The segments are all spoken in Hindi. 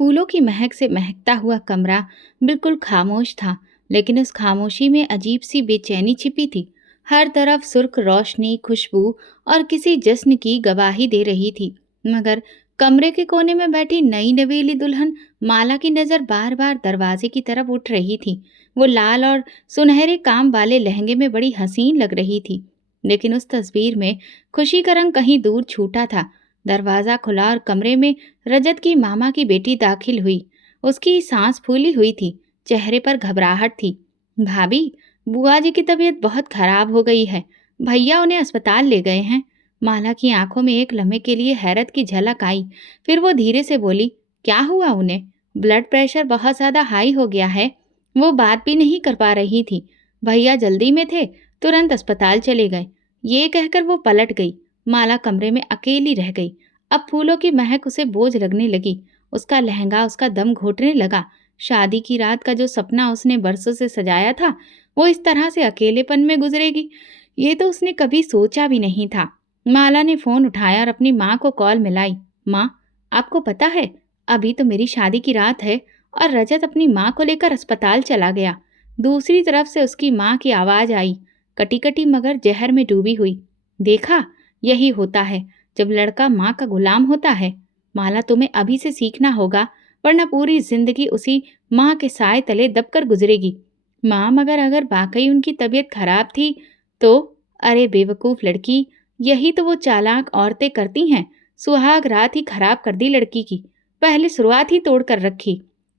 फूलों की महक से महकता हुआ कमरा बिल्कुल खामोश था, लेकिन उस खामोशी में अजीब सी बेचैनी छिपी थी। हर तरफ सुर्ख रोशनी, खुशबू और किसी जश्न की गवाही दे रही थी। मगर कमरे के कोने में बैठी नई नवेली दुल्हन माला की नजर बार बार दरवाजे की तरफ उठ रही थी। वो लाल और सुनहरे काम वाले लहंगे में बड़ी हसीन लग रही थी, लेकिन उस तस्वीर में खुशी का रंग कहीं दूर छूटा था। दरवाजा खुला और कमरे में रजत की मामा की बेटी दाखिल हुई। उसकी सांस फूली हुई थी, चेहरे पर घबराहट थी। भाभी, बुआ जी की तबीयत बहुत खराब हो गई है। भैया उन्हें अस्पताल ले गए हैं। माला की आंखों में एक लम्हे के लिए हैरत की झलक आई। फिर वो धीरे से बोली, क्या हुआ उन्हें? ब्लड प्रेशर बहुत ज्यादा हाई हो गया है। वो बात भी नहीं कर पा रही थी। भैया जल्दी में थे, तुरंत अस्पताल चले गए। ये कहकर वो पलट गई। माला कमरे में अकेली रह गई। अब फूलों की महक उसे बोझ लगने लगी। उसका लहंगा उसका दम घोटने लगा। शादी की रात का जो सपना उसने बरसों से सजाया था, वो इस तरह से अकेलेपन में गुजरेगी, ये तो उसने कभी सोचा भी नहीं था। माला ने फोन उठाया और अपनी माँ को कॉल मिलाई। माँ, आपको पता है, अभी तो मेरी शादी की रात है और रजत अपनी माँ को लेकर अस्पताल चला गया। दूसरी तरफ से उसकी माँ की आवाज आई, कटी कटी मगर जहर में डूबी हुई। देखा, यही होता है जब लड़का माँ का गुलाम होता है। माला, तुम्हें अभी से सीखना होगा, वरना पूरी जिंदगी उसी माँ के साए तले दबकर गुजरेगी। माँ, मगर अगर वाकई उनकी तबीयत खराब थी तो? अरे बेवकूफ लड़की, यही तो वो चालाक औरतें करती हैं। सुहाग रात ही खराब कर दी लड़की की। पहले शुरुआत ही तोड़ कर रखी,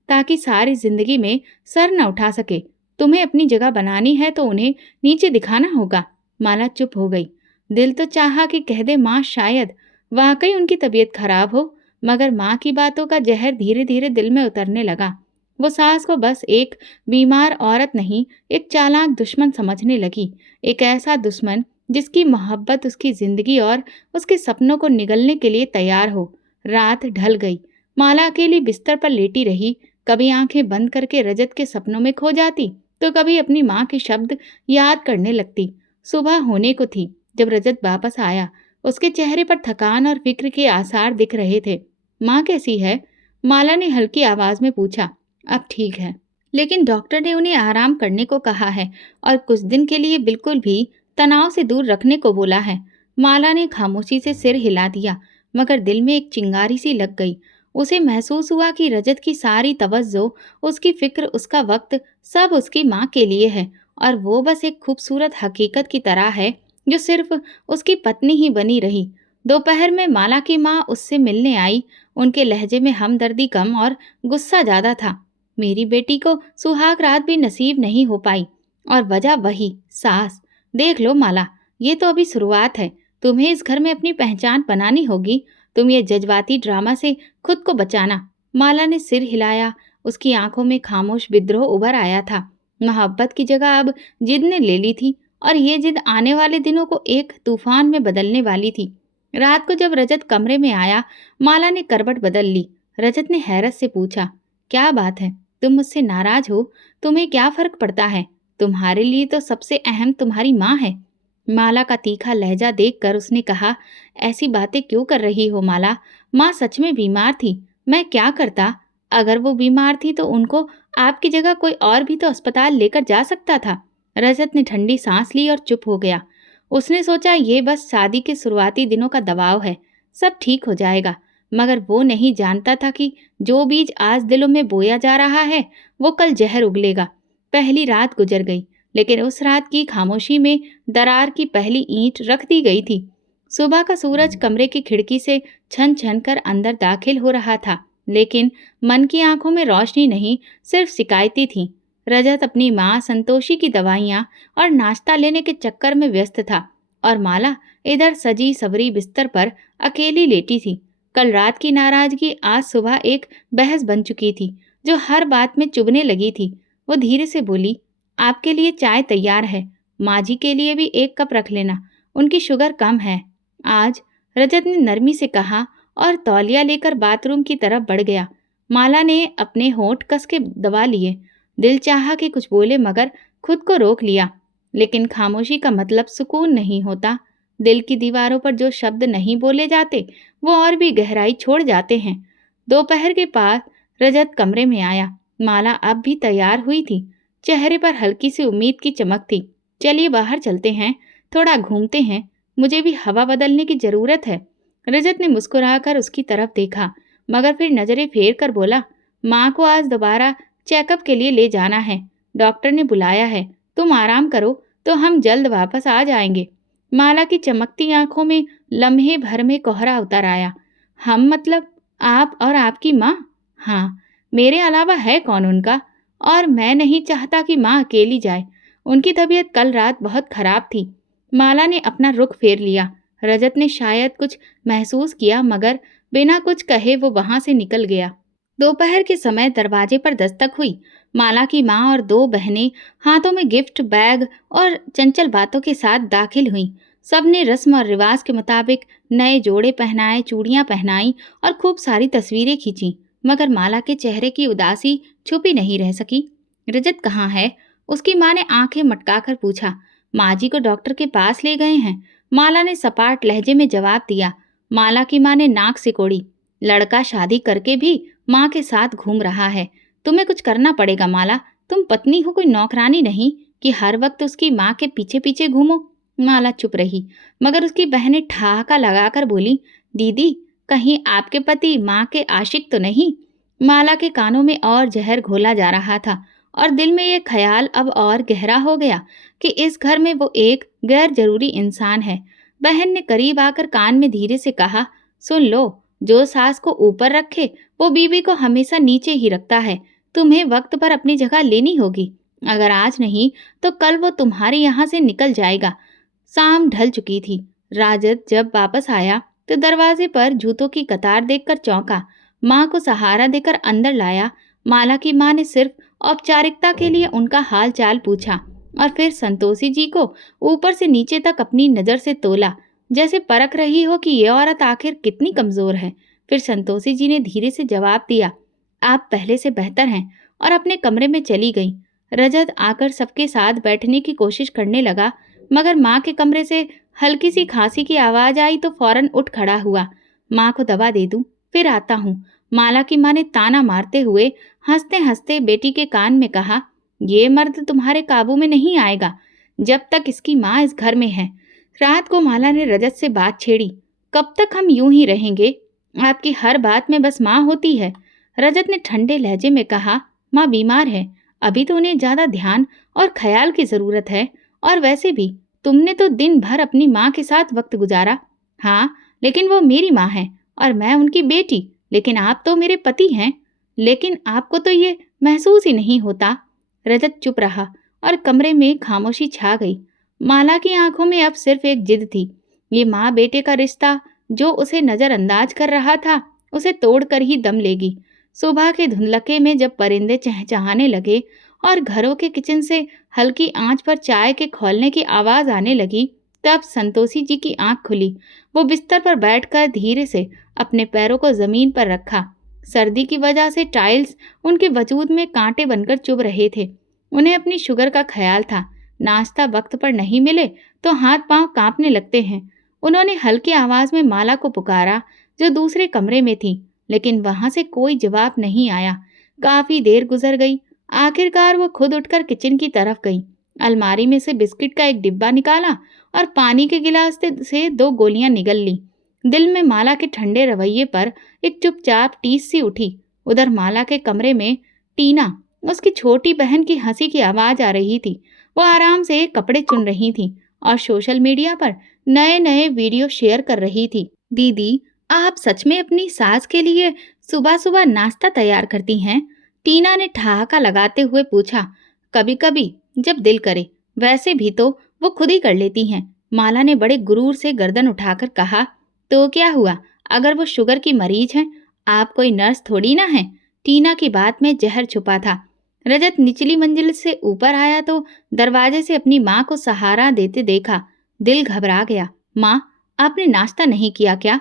ताकि सारी जिंदगी में सर न उठा सके। तुम्हें अपनी जगह बनानी है तो उन्हें नीचे दिखाना होगा। माला चुप हो गई। दिल तो चाहा कि कह दे माँ, शायद वाकई उनकी तबीयत खराब हो, मगर माँ की बातों का जहर धीरे धीरे दिल में उतरने लगा। वो सास को बस एक बीमार औरत नहीं, एक चालाक दुश्मन समझने लगी। एक ऐसा दुश्मन जिसकी मोहब्बत उसकी जिंदगी और उसके सपनों को निगलने के लिए तैयार हो। रात ढल गई। माला अकेली बिस्तर पर लेटी रही। कभी आंखें बंद करके रजत के सपनों में खो जाती, तो कभी अपनी माँ के शब्द याद करने लगती। सुबह होने को थी जब रजत वापस आया। उसके चेहरे पर थकान और फिक्र के आसार दिख रहे थे। माँ कैसी है? माला ने हल्की आवाज में पूछा। अब ठीक है, लेकिन डॉक्टर ने उन्हें आराम करने को कहा है और कुछ दिन के लिए बिल्कुल भी तनाव से दूर रखने को बोला है। माला ने खामोशी से सिर हिला दिया, मगर दिल में एक चिंगारी सी लग गई। उसे महसूस हुआ कि रजत की सारी तवज्जो, उसकी फिक्र, उसका वक्त सब उसकी माँ के लिए है, और वो बस एक खूबसूरत हकीकत की तरह है जो सिर्फ उसकी पत्नी ही बनी रही। दोपहर में माला की माँ उससे मिलने आई। उनके लहजे में हमदर्दी कम और गुस्सा ज्यादा था। मेरी बेटी को सुहाग रात भी नसीब नहीं हो पाई, और वजह वही सास। देख लो माला, ये तो अभी शुरुआत है। तुम्हें इस घर में अपनी पहचान बनानी होगी। तुम ये जज्बाती ड्रामा से खुद को बचाना। माला ने सिर हिलाया। उसकी आंखों में खामोश विद्रोह उभर आया था। मोहब्बत की जगह अब जिद ने ले ली थी, और ये जिद आने वाले दिनों को एक तूफान में बदलने वाली थी। रात को जब रजत कमरे में आया, माला ने करवट बदल ली। रजत ने हैरत से पूछा, क्या बात है? तुम मुझसे नाराज हो? तुम्हें क्या फर्क पड़ता है? तुम्हारे लिए तो सबसे अहम तुम्हारी माँ है। माला का तीखा लहजा देखकर उसने कहा, ऐसी बातें क्यों कर रही हो माला? माँ सच में बीमार थी। मैं क्या करता? अगर वो बीमार थी तो उनको आपकी जगह कोई और भी तो अस्पताल लेकर जा सकता था। रजत ने ठंडी सांस ली और चुप हो गया। उसने सोचा, ये बस शादी के शुरुआती दिनों का दबाव है, सब ठीक हो जाएगा। मगर वो नहीं जानता था कि जो बीज आज दिलों में बोया जा रहा है, वो कल जहर उगलेगा। पहली रात गुजर गई, लेकिन उस रात की खामोशी में दरार की पहली ईंट रख दी गई थी। सुबह का सूरज कमरे की खिड़की से छन छन कर अंदर दाखिल हो रहा था, लेकिन मन की आंखों में रोशनी नहीं, सिर्फ शिकायतें थीं। रजत अपनी माँ संतोषी की दवाइयाँ और नाश्ता लेने के चक्कर में व्यस्त था, और माला इधर सजी सवरी बिस्तर पर अकेली लेटी थी। कल रात की नाराजगी आज सुबह एक बहस बन चुकी थी, जो हर बात में चुभने लगी थी। वो धीरे से बोली, आपके लिए चाय तैयार है, माँ जी के लिए भी एक कप रख लेना, उनकी शुगर कम है आज। रजत ने नरमी से कहा और तौलिया लेकर बाथरूम की तरफ बढ़ गया। माला ने अपने होंठ कस के दबा लिए। दिल चाहा कि कुछ बोले, मगर खुद को रोक लिया। लेकिन खामोशी का मतलब सुकून नहीं होता। दिल की दीवारों पर जो शब्द नहीं बोले जाते, वो और भी गहराई छोड़ जाते हैं। दोपहर के बाद रजत कमरे में आया। माला अब भी तैयार हुई थी। चेहरे पर हल्की सी उम्मीद की चमक थी। चलिए बाहर चलते हैं, थोड़ा घूमते हैं, मुझे भी हवा बदलने की जरूरत है। रजत ने मुस्कुराकर उसकी तरफ देखा, मगर फिर नजरें फेर कर बोला, माँ को आज दोबारा चेकअप के लिए ले जाना है। डॉक्टर ने बुलाया है। तुम आराम करो तो हम जल्द वापस आ जाएंगे। माला की चमकती आंखों में लम्हे भर में कोहरा उतर आया। हम मतलब आप और आपकी माँ? हाँ, मेरे अलावा है कौन उनका? और मैं नहीं चाहता कि माँ अकेली जाए। उनकी तबीयत कल रात बहुत खराब थी। माला ने अपना रुख फेर लिया। रजत ने शायद कुछ महसूस किया, मगर बिना कुछ कहे वो वहां से निकल गया। दोपहर के समय दरवाजे पर दस्तक हुई। माला की माँ और दो बहनें हाथों में गिफ्ट बैग और चंचल बातों के साथ दाखिल हुईं। सबने रस्म और रिवाज के मुताबिक नए जोड़े पहनाए, चूड़ियां पहनाई और खूब सारी तस्वीरें खींची, मगर माला के चेहरे की उदासी छुपी नहीं रह सकी। रजत कहाँ है? उसकी माँ ने आंखें मटकाकर पूछा। माँ जी को डॉक्टर के पास ले गए हैं, माला ने सपाट लहजे में जवाब दिया। माला की माँ ने नाक सिकोड़ी। लड़का शादी करके भी माँ के साथ घूम रहा है। तुम्हें कुछ करना पड़ेगा माला। तुम पत्नी हो, कोई नौकरानी नहीं कि हर वक्त उसकी माँ के पीछे पीछे घूमो। माला चुप रही, मगर उसकी बहनें ठहाका लगाकर बोली, दीदी कहीं आपके पति माँ के आशिक तो नहीं? माला के कानों में और जहर घोला जा रहा था और दिल में ये ख्याल अब और गहरा हो गया कि इस घर में वो एक गैर जरूरी इंसान है। बहन ने करीब आकर कान में धीरे से कहा, सुन लो, जो सास को ऊपर रखे वो बीवी को हमेशा नीचे ही रखता है। तुम्हें वक्त पर अपनी जगह लेनी होगी। अगर आज नहीं तो कल वो तुम्हारे यहाँ से निकल जाएगा। शाम ढल चुकी थी। राजत जब वापस आया तो दरवाजे पर जूतों की कतार देखकर चौंका। माँ को सहारा देकर अंदर लाया। माला की माँ ने सिर्फ औपचारिकता के लिए उनका हाल चाल पूछा और फिर संतोषी जी को ऊपर से नीचे तक अपनी नजर से तोला, जैसे परख रही हो कि ये औरत आखिर कितनी कमजोर है। फिर संतोषी जी ने धीरे से जवाब दिया, आप पहले से बेहतर हैं, और अपने कमरे में चली गई। रजत आकर सबके साथ बैठने की कोशिश करने लगा, मगर माँ के कमरे से हल्की सी खांसी की आवाज आई तो फौरन उठ खड़ा हुआ। माँ को दवा दे दूं, फिर आता हूँ। माला की माँ ने ताना मारते हुए हंसते हंसते बेटी के कान में कहा, ये मर्द तुम्हारे काबू में नहीं आएगा जब तक इसकी माँ इस घर में है। रात को माला ने रजत से बात छेड़ी, कब तक हम यूं ही रहेंगे? आपकी हर बात में बस माँ होती है। रजत ने ठंडे लहजे में कहा, माँ बीमार है, अभी तो उन्हें ज्यादा ध्यान और ख्याल की जरूरत है। और वैसे भी तुमने तो दिन भर अपनी माँ के साथ वक्त गुजारा। हाँ, लेकिन वो मेरी माँ है और मैं उनकी बेटी। लेकिन आप तो मेरे पति हैं। लेकिन आपको तो ये महसूस ही नहीं होता। रजत चुप रहा और कमरे में खामोशी छा गई। माला की आंखों में अब सिर्फ एक जिद थी। ये माँ बेटे का रिश्ता जो उसे नजरअंदाज कर रहा था, उसे तोड़कर ही दम लेगी। सुबह के धुंधलके में जब परिंदे चहचहाने लगे और घरों के किचन से हल्की आंच पर चाय के खौलने की आवाज आने लगी, तब संतोषी जी की आंख खुली। वो बिस्तर पर बैठकर धीरे से अपने पैरों को जमीन पर रखा। सर्दी की वजह से टाइल्स उनके वजूद में कांटे बनकर चुभ रहे थे। उन्हें अपनी शुगर का ख्याल था। नाश्ता वक्त पर नहीं मिले तो हाथ पांव कांपने लगते हैं। उन्होंने हल्की आवाज में माला को पुकारा, जो दूसरे कमरे में थी, लेकिन वहां से कोई जवाब नहीं आया। काफी देर गुजर गई। आखिरकार वो खुद उठकर किचन की तरफ गई। अलमारी में से बिस्किट का एक डिब्बा निकाला और पानी के गिलास से दो गोलियां निगल ली। दिल में माला के ठंडे रवैये पर एक चुपचाप टीस सी उठी। उधर माला के कमरे में टीना, उसकी छोटी बहन की हंसी की आवाज आ रही थी। वो आराम से कपड़े चुन रही थी और सोशल मीडिया पर नए नए वीडियो शेयर कर रही थी। दीदी, आप सच में अपनी सास के लिए सुबह सुबह नाश्ता तैयार करती हैं? टीना ने ठहाका लगाते हुए पूछा। कभी कभी, जब दिल करे। वैसे भी तो वो खुद ही कर लेती हैं। माला ने बड़े गुरूर से गर्दन उठाकर कहा। तो क्या हुआ अगर वो शुगर की मरीज हैं? आप कोई नर्स थोड़ी ना हैं। टीना की बात में जहर छुपा था। रजत निचली मंजिल से ऊपर आया तो दरवाजे से अपनी माँ को सहारा देते देखा। दिल घबरा गया। माँ, आपने नाश्ता नहीं किया क्या?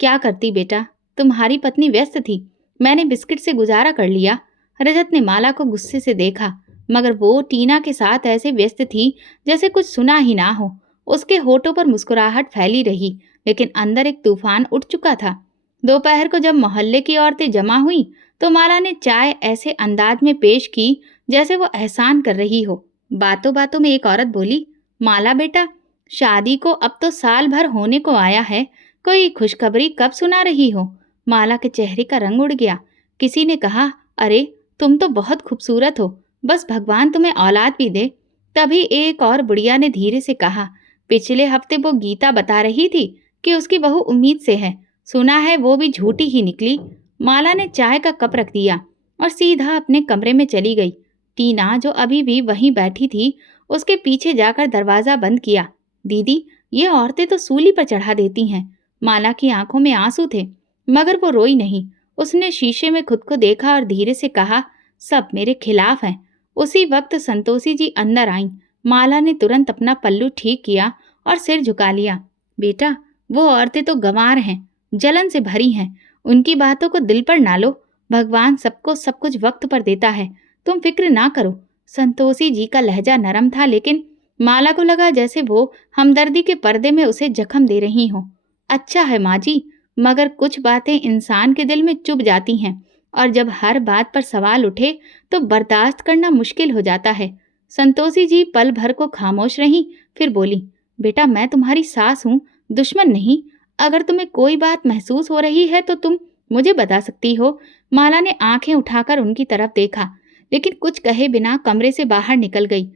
क्या करती बेटा, तुम्हारी पत्नी व्यस्त थी, मैंने बिस्किट से गुजारा कर लिया। रजत ने माला को गुस्से से देखा, मगर वो टीना के साथ ऐसे व्यस्त थी जैसे कुछ सुना ही ना हो। उसके होठों पर मुस्कुराहट फैली रही, लेकिन अंदर एक तूफान उठ चुका था। दोपहर को जब मोहल्ले की औरतें जमा हुई तो माला ने चाय ऐसे अंदाज में पेश की जैसे वो एहसान कर रही हो। बातों बातों में एक औरत बोली, माला बेटा, शादी को अब तो साल भर होने को आया है, कोई खुशखबरी कब सुना रही हो? माला के चेहरे का रंग उड़ गया। किसी ने कहा, अरे तुम तो बहुत खूबसूरत हो, बस भगवान तुम्हें औलाद भी दे। तभी एक और बुढ़िया ने धीरे से कहा, पिछले हफ्ते वो गीता बता रही थी कि उसकी बहू उम्मीद से है, सुना है वो भी झूठी ही निकली। माला ने चाय का कप रख दिया और सीधा अपने कमरे में चली गई। टीना, जो अभी भी वहीं बैठी थी, उसके पीछे जाकर दरवाजा बंद किया। दीदी, ये औरतें तो सूली पर चढ़ा देती हैं। माला की आंखों में आंसू थे, मगर वो रोई नहीं। उसने शीशे में खुद को देखा और धीरे से कहा, सब मेरे खिलाफ हैं। उसी वक्त संतोषी जी अंदर आईं। माला ने तुरंत अपना पल्लू ठीक किया और सिर झुका लिया। बेटा, वो औरतें तो गंवार हैं, जलन से भरी हैं। उनकी बातों को दिल पर ना लो। भगवान सबको सब कुछ वक्त पर देता है, तुम फिक्र ना करो। संतोषी जी का लहजा नरम था, लेकिन माला को लगा जैसे वो हमदर्दी के पर्दे में उसे जख्म दे रही हो। अच्छा है माँ जी, मगर कुछ बातें इंसान के दिल में चुभ जाती हैं, और जब हर बात पर सवाल उठे तो बर्दाश्त करना मुश्किल हो जाता है। संतोषी जी पल भर को खामोश रहीं, फिर बोली, बेटा, मैं तुम्हारी सास हूँ, दुश्मन नहीं। अगर तुम्हें कोई बात महसूस हो रही है तो तुम मुझे बता सकती हो। माला ने आंखें उठाकर उनकी तरफ देखा, लेकिन कुछ कहे बिना कमरे से बाहर निकल गई।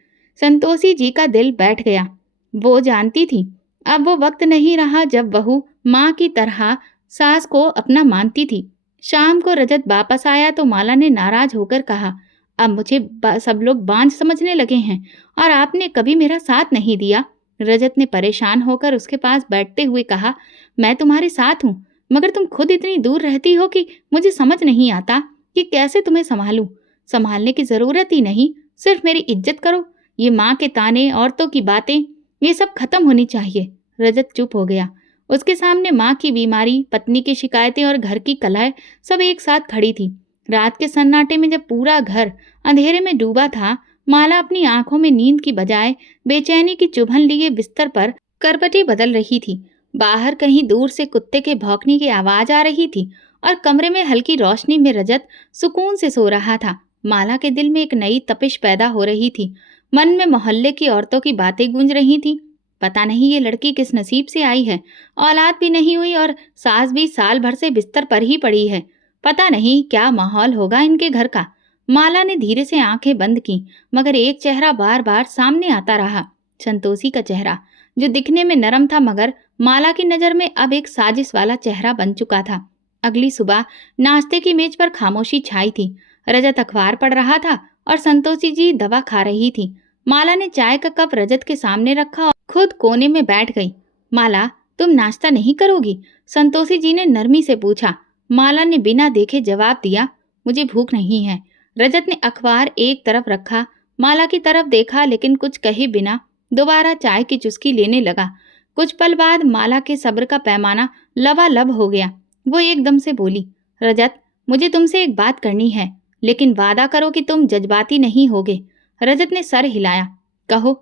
संतोषी जी का दिल बैठ गया। वो जानती थी, अब वो वक्त नहीं रहा जब बहू माँ की तरह सास को अपना मानती थी। शाम को रजत वापस आया तो माला ने नाराज होकर कहा, अब मुझे सब लोग बांझ समझने लगे हैं और आपने कभी मेरा साथ नहीं दिया। रजत ने परेशान होकर उसके पास बैठते हुए कहा, मैं तुम्हारे साथ हूँ, मगर तुम खुद इतनी दूर रहती हो कि मुझे समझ नहीं आता कि कैसे तुम्हें संभालूं। संभालने की जरूरत ही नहीं, सिर्फ मेरी इज्जत करो। ये माँ के ताने, औरतों की बातें, ये सब खत्म होनी चाहिए। रजत चुप हो गया। उसके सामने माँ की बीमारी, पत्नी की शिकायतें और घर की कलह सब एक साथ खड़ी थी। रात के सन्नाटे में जब पूरा घर अंधेरे में डूबा था, माला अपनी आंखों में नींद की बजाय बेचैनी की चुभन लिए बिस्तर पर करवटें बदल रही थी। बाहर कहीं दूर से कुत्ते के भौंकने की आवाज आ रही थी और कमरे में हल्की रोशनी में रजत सुकून से सो रहा था। माला के दिल में एक नई तपिश पैदा हो रही थी। मन में मोहल्ले की औरतों की बातें गूंज रही थीं। पता नहीं ये लड़की किस नसीब से आई है, औलाद भी नहीं हुई और सास भी साल भर से बिस्तर पर ही पड़ी है। पता नहीं क्या माहौल होगा इनके घर का। माला ने धीरे से आंखें बंद की, मगर एक चेहरा बार बार सामने आता रहा। संतोषी का चेहरा, जो दिखने में नरम था मगर माला की नजर में अब एक साजिश वाला चेहरा बन चुका था। अगली सुबह नाश्ते की मेज पर खामोशी छाई थी। रजत अखबार पढ़ रहा था और संतोषी जी दवा खा रही थी। माला ने चाय का कप रजत के सामने रखा और खुद कोने में बैठ गई। माला, तुम नाश्ता नहीं करोगी? संतोषी जी ने नरमी से पूछा। माला ने बिना देखे जवाब दिया, मुझे भूख नहीं है। रजत ने अखबार एक तरफ रखा, माला की तरफ देखा, लेकिन कुछ कहे बिना दोबारा चाय की चुस्की लेने लगा। कुछ पल बाद माला के सब्र का पैमाना लबालब हो गया। वो एकदम से बोली, रजत, मुझे तुमसे एक बात करनी है, लेकिन वादा करो कि तुम जज्बाती नहीं होगे। रजत ने सर हिलाया। कहो,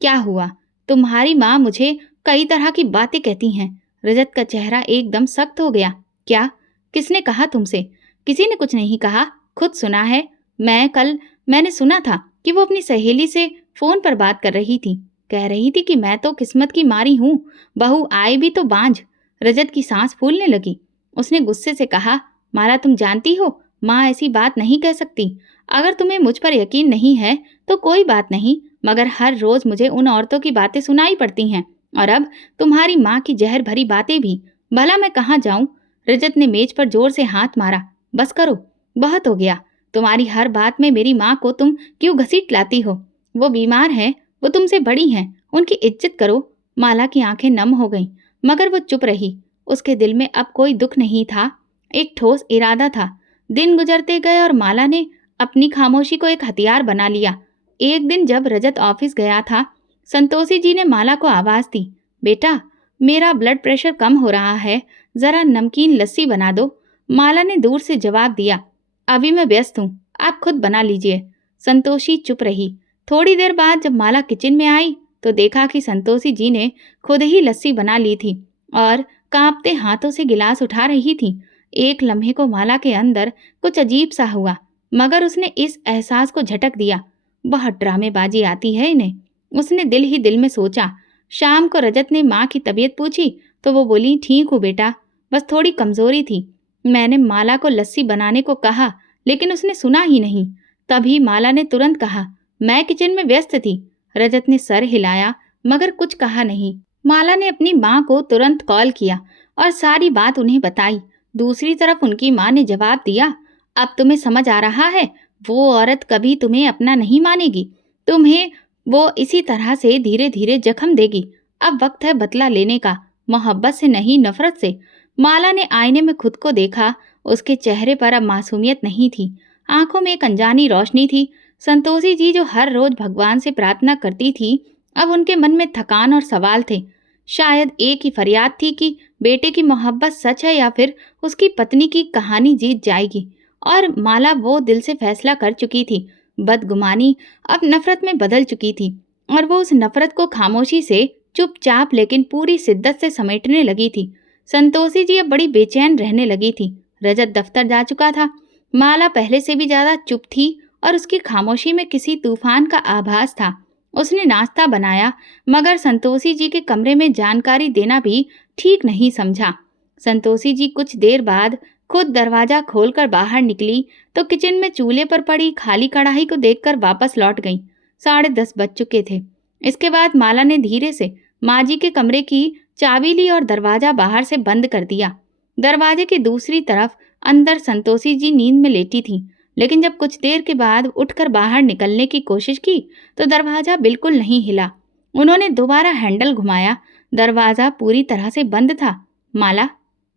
क्या हुआ? तुम्हारी माँ मुझे कई तरह की बातें कहती हैं। रजत का चेहरा एकदम सख्त हो गया। क्या? किसने कहा तुमसे? किसी ने कुछ नहीं कहा, खुद सुना है। मैंने सुना था कि वो अपनी सहेली से फोन पर बात कर रही थी। कह रही थी कि मैं तो किस्मत की मारी हूँ, बहू आई भी तो बांझ। रजत की सांस फूलने लगी। उसने गुस्से से कहा, माला, तुम जानती हो माँ ऐसी बात नहीं कह सकती। अगर तुम्हें मुझ पर यकीन नहीं है तो कोई बात नहीं, मगर हर रोज मुझे उन औरतों की बातें सुनाई पड़ती हैं, और अब तुम्हारी माँ की जहर भरी बातें भी। भला मैं कहाँ जाऊं? रजत ने मेज पर जोर से हाथ मारा। बस करो, बहुत हो गया। तुम्हारी हर बात में मेरी माँ को तुम क्यों घसीट लाती हो? वो बीमार है, वो तुमसे बड़ी हैं, उनकी इज्जत करो। माला की आंखें नम हो गईं, मगर वो चुप रही। उसके दिल में अब कोई दुख नहीं था, एक ठोस इरादा था। दिन गुजरते गए और माला ने अपनी खामोशी को एक हथियार बना लिया। एक दिन जब रजत ऑफिस गया था, संतोषी जी ने माला को आवाज दी, बेटा, मेरा ब्लड प्रेशर कम हो रहा है, जरा नमकीन लस्सी बना दो। माला ने दूर से जवाब दिया, अभी मैं व्यस्त हूँ, आप खुद बना लीजिए। संतोषी चुप रही। थोड़ी देर बाद जब माला किचन में आई तो देखा कि संतोषी जी ने खुद ही लस्सी बना ली थी और कांपते हाथों से गिलास उठा रही थी। एक लम्हे को माला के अंदर कुछ अजीब सा हुआ, मगर उसने इस एहसास को झटक दिया, बहुत ड्रामेबाजी आती है इन्हें। उसने दिल ही दिल में सोचा। शाम को रजत ने माँ की तबीयत पूछी तो वो बोली, ठीक हूँ बेटा, बस थोड़ी कमजोरी थी। मैंने माला को लस्सी बनाने को कहा, लेकिन उसने सुना ही नहीं। तभी माला ने तुरंत कहा, मैं किचन में व्यस्त थी। रजत ने सर हिलाया, मगर कुछ कहा नहीं। माला ने अपनी माँ को तुरंत कॉल किया और सारी बात उन्हें बताई। दूसरी तरफ उनकी माँ ने जवाब दिया, अब तुम्हें समझ आ रहा है, वो औरत कभी तुम्हें अपना नहीं मानेगी। तुम्हें वो इसी तरह से धीरे धीरे जख्म देगी। अब वक्त है बदला लेने का, मोहब्बत से नहीं, नफरत से। माला ने आईने में खुद को देखा। उसके चेहरे पर अब मासूमियत नहीं थी, आंखों में एक अनजानी रोशनी थी। संतोषी जी जो हर रोज भगवान से प्रार्थना करती थी, अब उनके मन में थकान और सवाल थे। शायद एक ही फरियाद थी कि बेटे की मोहब्बत सच है या फिर उसकी पत्नी की कहानी जीत जाएगी। और माला वो दिल से फैसला कर चुकी थी। बदगुमानी अब नफरत में बदल चुकी थी और वो उस नफरत को खामोशी से, चुपचाप लेकिन पूरी शिद्दत से समेटने लगी थी। संतोषी जी अब बड़ी बेचैन रहने लगी थी। रजत दफ्तर जा चुका था। माला पहले से भी ज्यादा चुप थी और उसकी खामोशी में किसी तूफान का आभास था। उसने नाश्ता बनाया, मगर संतोषी जी के कमरे में जानकारी देना भी ठीक नहीं समझा। संतोषी जी कुछ देर बाद खुद दरवाजा खोलकर बाहर निकली तो किचन में चूल्हे पर पड़ी खाली कढ़ाई को देखकर वापस लौट गई। 10:30 बज चुके थे। इसके बाद माला ने धीरे से माँ जी के कमरे की चाबी ली और दरवाजा बाहर से बंद कर दिया। दरवाजे की दूसरी तरफ अंदर संतोषी जी नींद में लेटी थी, लेकिन जब कुछ देर के बाद उठकर बाहर निकलने की कोशिश की तो दरवाजा बिल्कुल नहीं हिला। उन्होंने दोबारा हैंडल घुमाया, दरवाजा पूरी तरह से बंद था। माला,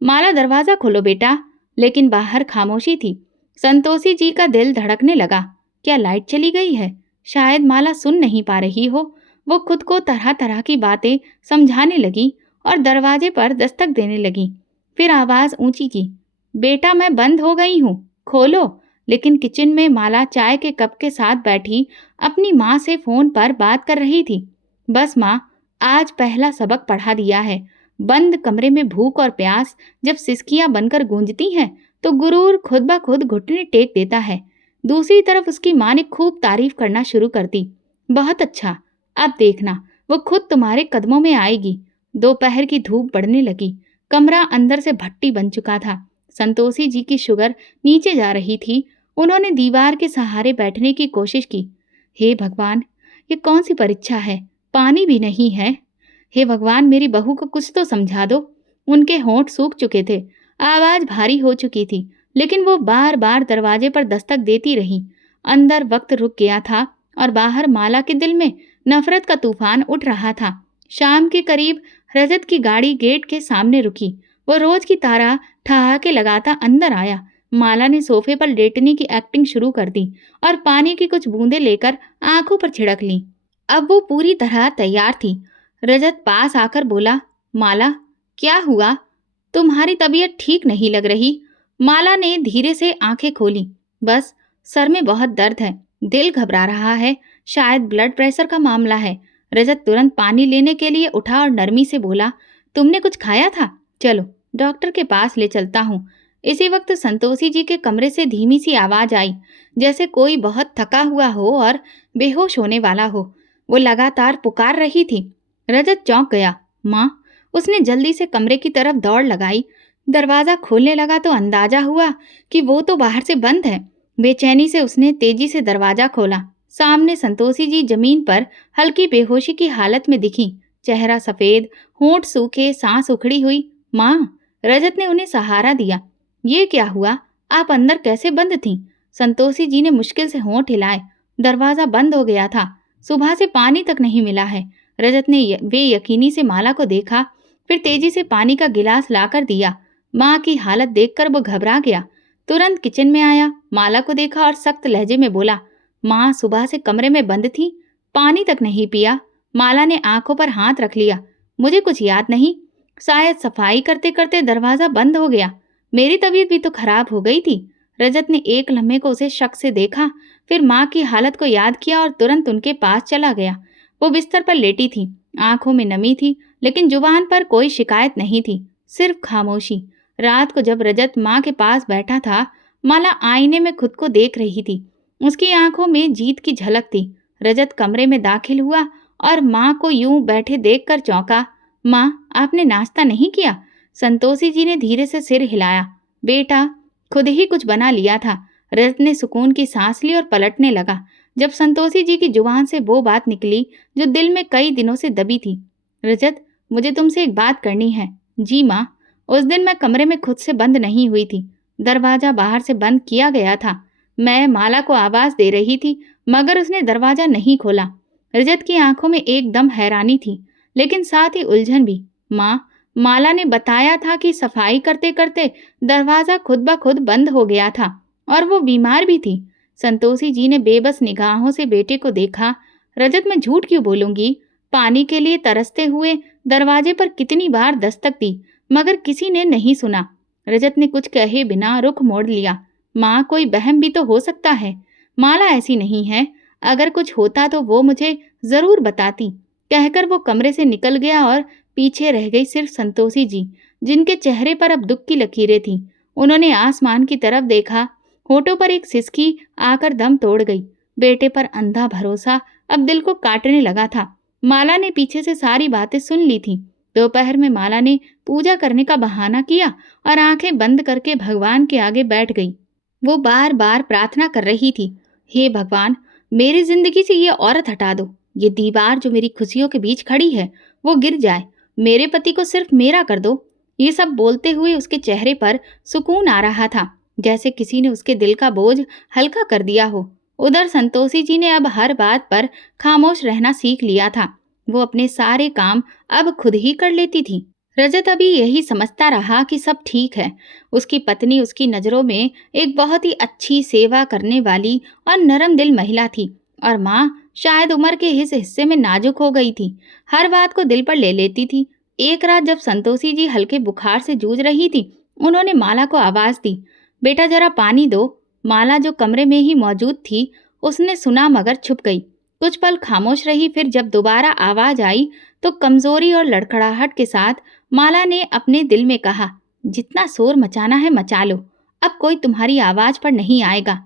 माला दरवाजा खोलो बेटा। लेकिन बाहर खामोशी थी। संतोषी जी का दिल धड़कने लगा। क्या लाइट चली गई है? शायद माला सुन नहीं पा रही हो। वो खुद को तरह तरह की बातें समझाने लगी और दरवाजे पर दस्तक देने लगी। फिर आवाज ऊंची की, बेटा मैं बंद हो गई हूँ, खोलो। लेकिन किचन में माला चाय के कप के साथ बैठी अपनी माँ से फोन पर बात कर रही थी। बस माँ, आज पहला सबक पढ़ा दिया है। बंद कमरे में भूख और प्यास जब सिसकियां बनकर गूंजती हैं तो गुरूर खुद ब खुद घुटने टेक देता है। दूसरी तरफ उसकी माँ ने खूब तारीफ करना शुरू कर दी। बहुत अच्छा, अब देखना वो खुद तुम्हारे कदमों में आएगी। दोपहर की धूप बढ़ने लगी। कमरा अंदर से भट्टी बन चुका था। संतोषी जी की शुगर नीचे जा रही थी। उन्होंने दीवार के सहारे बैठने की कोशिश की। हे भगवान, ये कौन सी परीक्षा है? पानी भी नहीं है। हे भगवान, मेरी बहू को कुछ तो समझा दो। उनके होंठ सूख चुके थे, आवाज भारी हो चुकी थी, लेकिन वो बार बार दरवाजे पर दस्तक देती रही। अंदर वक्त रुक गया था और बाहर माला के दिल में नफरत का तूफान उठ रहा था। शाम के करीब रजत की गाड़ी गेट के सामने रुकी। वो रोज की तरह ठहाके लगाता अंदर आया। माला ने सोफे पर लेटने की एक्टिंग शुरू कर दी और पानी की कुछ बूंदें लेकर आंखों पर छिड़क ली। अब वो पूरी तरह तैयार थी। रजत पास आकर बोला, माला क्या हुआ? तुम्हारी तबीयत ठीक नहीं लग रही। माला ने धीरे से आंखें खोली। बस सर में बहुत दर्द है, दिल घबरा रहा है, शायद ब्लड प्रेशर का मामला है। रजत तुरंत पानी लेने के लिए उठा और नरमी से बोला, तुमने कुछ खाया था? चलो डॉक्टर के पास ले चलता हूँ। इसी वक्त संतोषी जी के कमरे से धीमी सी आवाज आई, जैसे कोई बहुत थका हुआ हो और बेहोश होने वाला हो। वो लगातार पुकार रही थी। रजत चौंक गया। माँ! उसने जल्दी से कमरे की तरफ दौड़ लगाई। दरवाजा खोलने लगा तो अंदाजा हुआ कि वो तो बाहर से बंद है। बेचैनी से उसने तेजी से दरवाजा खोला। सामने संतोषी जी जमीन पर हल्की बेहोशी की हालत में दिखी। चेहरा सफेद, होंठ सूखे, सांस उखड़ी हुई। माँ! रजत ने उन्हें सहारा दिया। ये क्या हुआ? आप अंदर कैसे बंद थीं? संतोषी जी ने मुश्किल से होंठ हिलाए। दरवाजा बंद हो गया था। सुबह से पानी तक नहीं मिला है। रजत ने बेयकीनी से माला को देखा, फिर तेजी से पानी का गिलास लाकर दिया। माँ की हालत देखकर वो घबरा गया। तुरंत किचन में आया, माला को देखा और सख्त लहजे में बोला, माँ सुबह से कमरे में बंद थी, पानी तक नहीं पिया। माला ने आंखों पर हाथ रख लिया। मुझे कुछ याद नहीं, शायद सफाई करते करते दरवाजा बंद हो गया। मेरी तबीयत भी तो खराब हो गई थी। रजत ने एक लम्हे को उसे शक से देखा, फिर माँ की हालत को याद किया और तुरंत उनके पास चला गया। वो बिस्तर पर लेटी थी, आंखों में नमी थी, लेकिन जुबान पर कोई शिकायत नहीं थी, सिर्फ खामोशी। रात को जब रजत माँ के पास बैठा था, माला आईने में खुद को देख रही थी। उसकी आंखों में जीत की झलक थी। रजत कमरे में दाखिल हुआ और माँ को यूं बैठे देखकर चौंका। माँ, आपने नाश्ता नहीं किया? संतोषी जी ने धीरे से सिर हिलाया। बेटा, खुद ही कुछ बना लिया था। रजत ने सुकून की सांस ली और पलटने लगा जब संतोषी जी की जुबान से वो बात निकली जो दिल में कई दिनों से दबी थी। रजत, मुझे तुमसे एक बात करनी है। जी माँ। उस दिन मैं कमरे में खुद से बंद नहीं हुई थी। दरवाजा बाहर से बंद किया गया था। मैं माला को आवाज दे रही थी, मगर उसने दरवाजा नहीं खोला। रजत की आंखों में एकदम हैरानी थी, लेकिन साथ ही उलझन भी। माँ, माला ने बताया था कि सफाई करते करते दरवाजा खुद ब खुद बंद हो गया था और वो बीमार भी थी। संतोषी जी ने बेबस निगाहों से बेटे को देखा। रजत, मैं झूठ क्यों बोलूंगी? पानी के लिए तरसते हुए दरवाजे पर कितनी बार दस्तक दी, मगर किसी ने नहीं सुना। रजत ने कुछ कहे बिना रुख मोड़ लिया। माँ, कोई बहम भी तो हो सकता है। माला ऐसी नहीं है। अगर कुछ होता तो वो मुझे जरूर बताती। कहकर वो कमरे से निकल गया और पीछे रह गई सिर्फ संतोषी जी, जिनके चेहरे पर अब दुख की लकीरें थीं। उन्होंने आसमान की तरफ देखा। होठों पर एक सिसकी आकर दम तोड़ गई। बेटे पर अंधा भरोसा अब दिल को काटने लगा था। माला ने पीछे से सारी बातें सुन ली थी। दोपहर में माला ने पूजा करने का बहाना किया और आंखें बंद करके भगवान के आगे बैठ गई। वो बार बार प्रार्थना कर रही थी, हे भगवान, मेरी जिंदगी से ये औरत हटा दो। ये दीवार जो मेरी खुशियों के बीच खड़ी है, वो गिर जाए। मेरे पति को सिर्फ मेरा कर दो। ये सब बोलते हुए उसके चेहरे पर सुकून आ रहा था, जैसे किसी ने उसके दिल का बोझ हल्का कर दिया हो। उधर संतोषी जी ने अब हर बात पर खामोश रहना सीख लिया था। वो अपने सारे काम अब खुद ही कर लेती थी। रजत अभी यही समझता रहा कि सब ठीक है। उसकी पत्नी उसकी नज़रों में एक बहुत ही अच्छी, सेवा करने वाली और नरम दिल महिला थी, और माँ शायद उम्र के इस हिस्से में नाजुक हो गई थी। हर बात को दिल पर ले लेती थी। एक रात जब संतोषी जी हल्के बुखार से जूझ रही थी, उन्होंने माला को आवाज दी, बेटा जरा पानी दो। माला जो कमरे में ही मौजूद थी, उसने सुना मगर छुप गई। कुछ पल खामोश रही, फिर जब दोबारा आवाज आई तो कमजोरी और लड़खड़ाहट के साथ माला ने अपने दिल में कहा, जितना शोर मचाना है मचा लो, अब कोई तुम्हारी आवाज पर नहीं आएगा।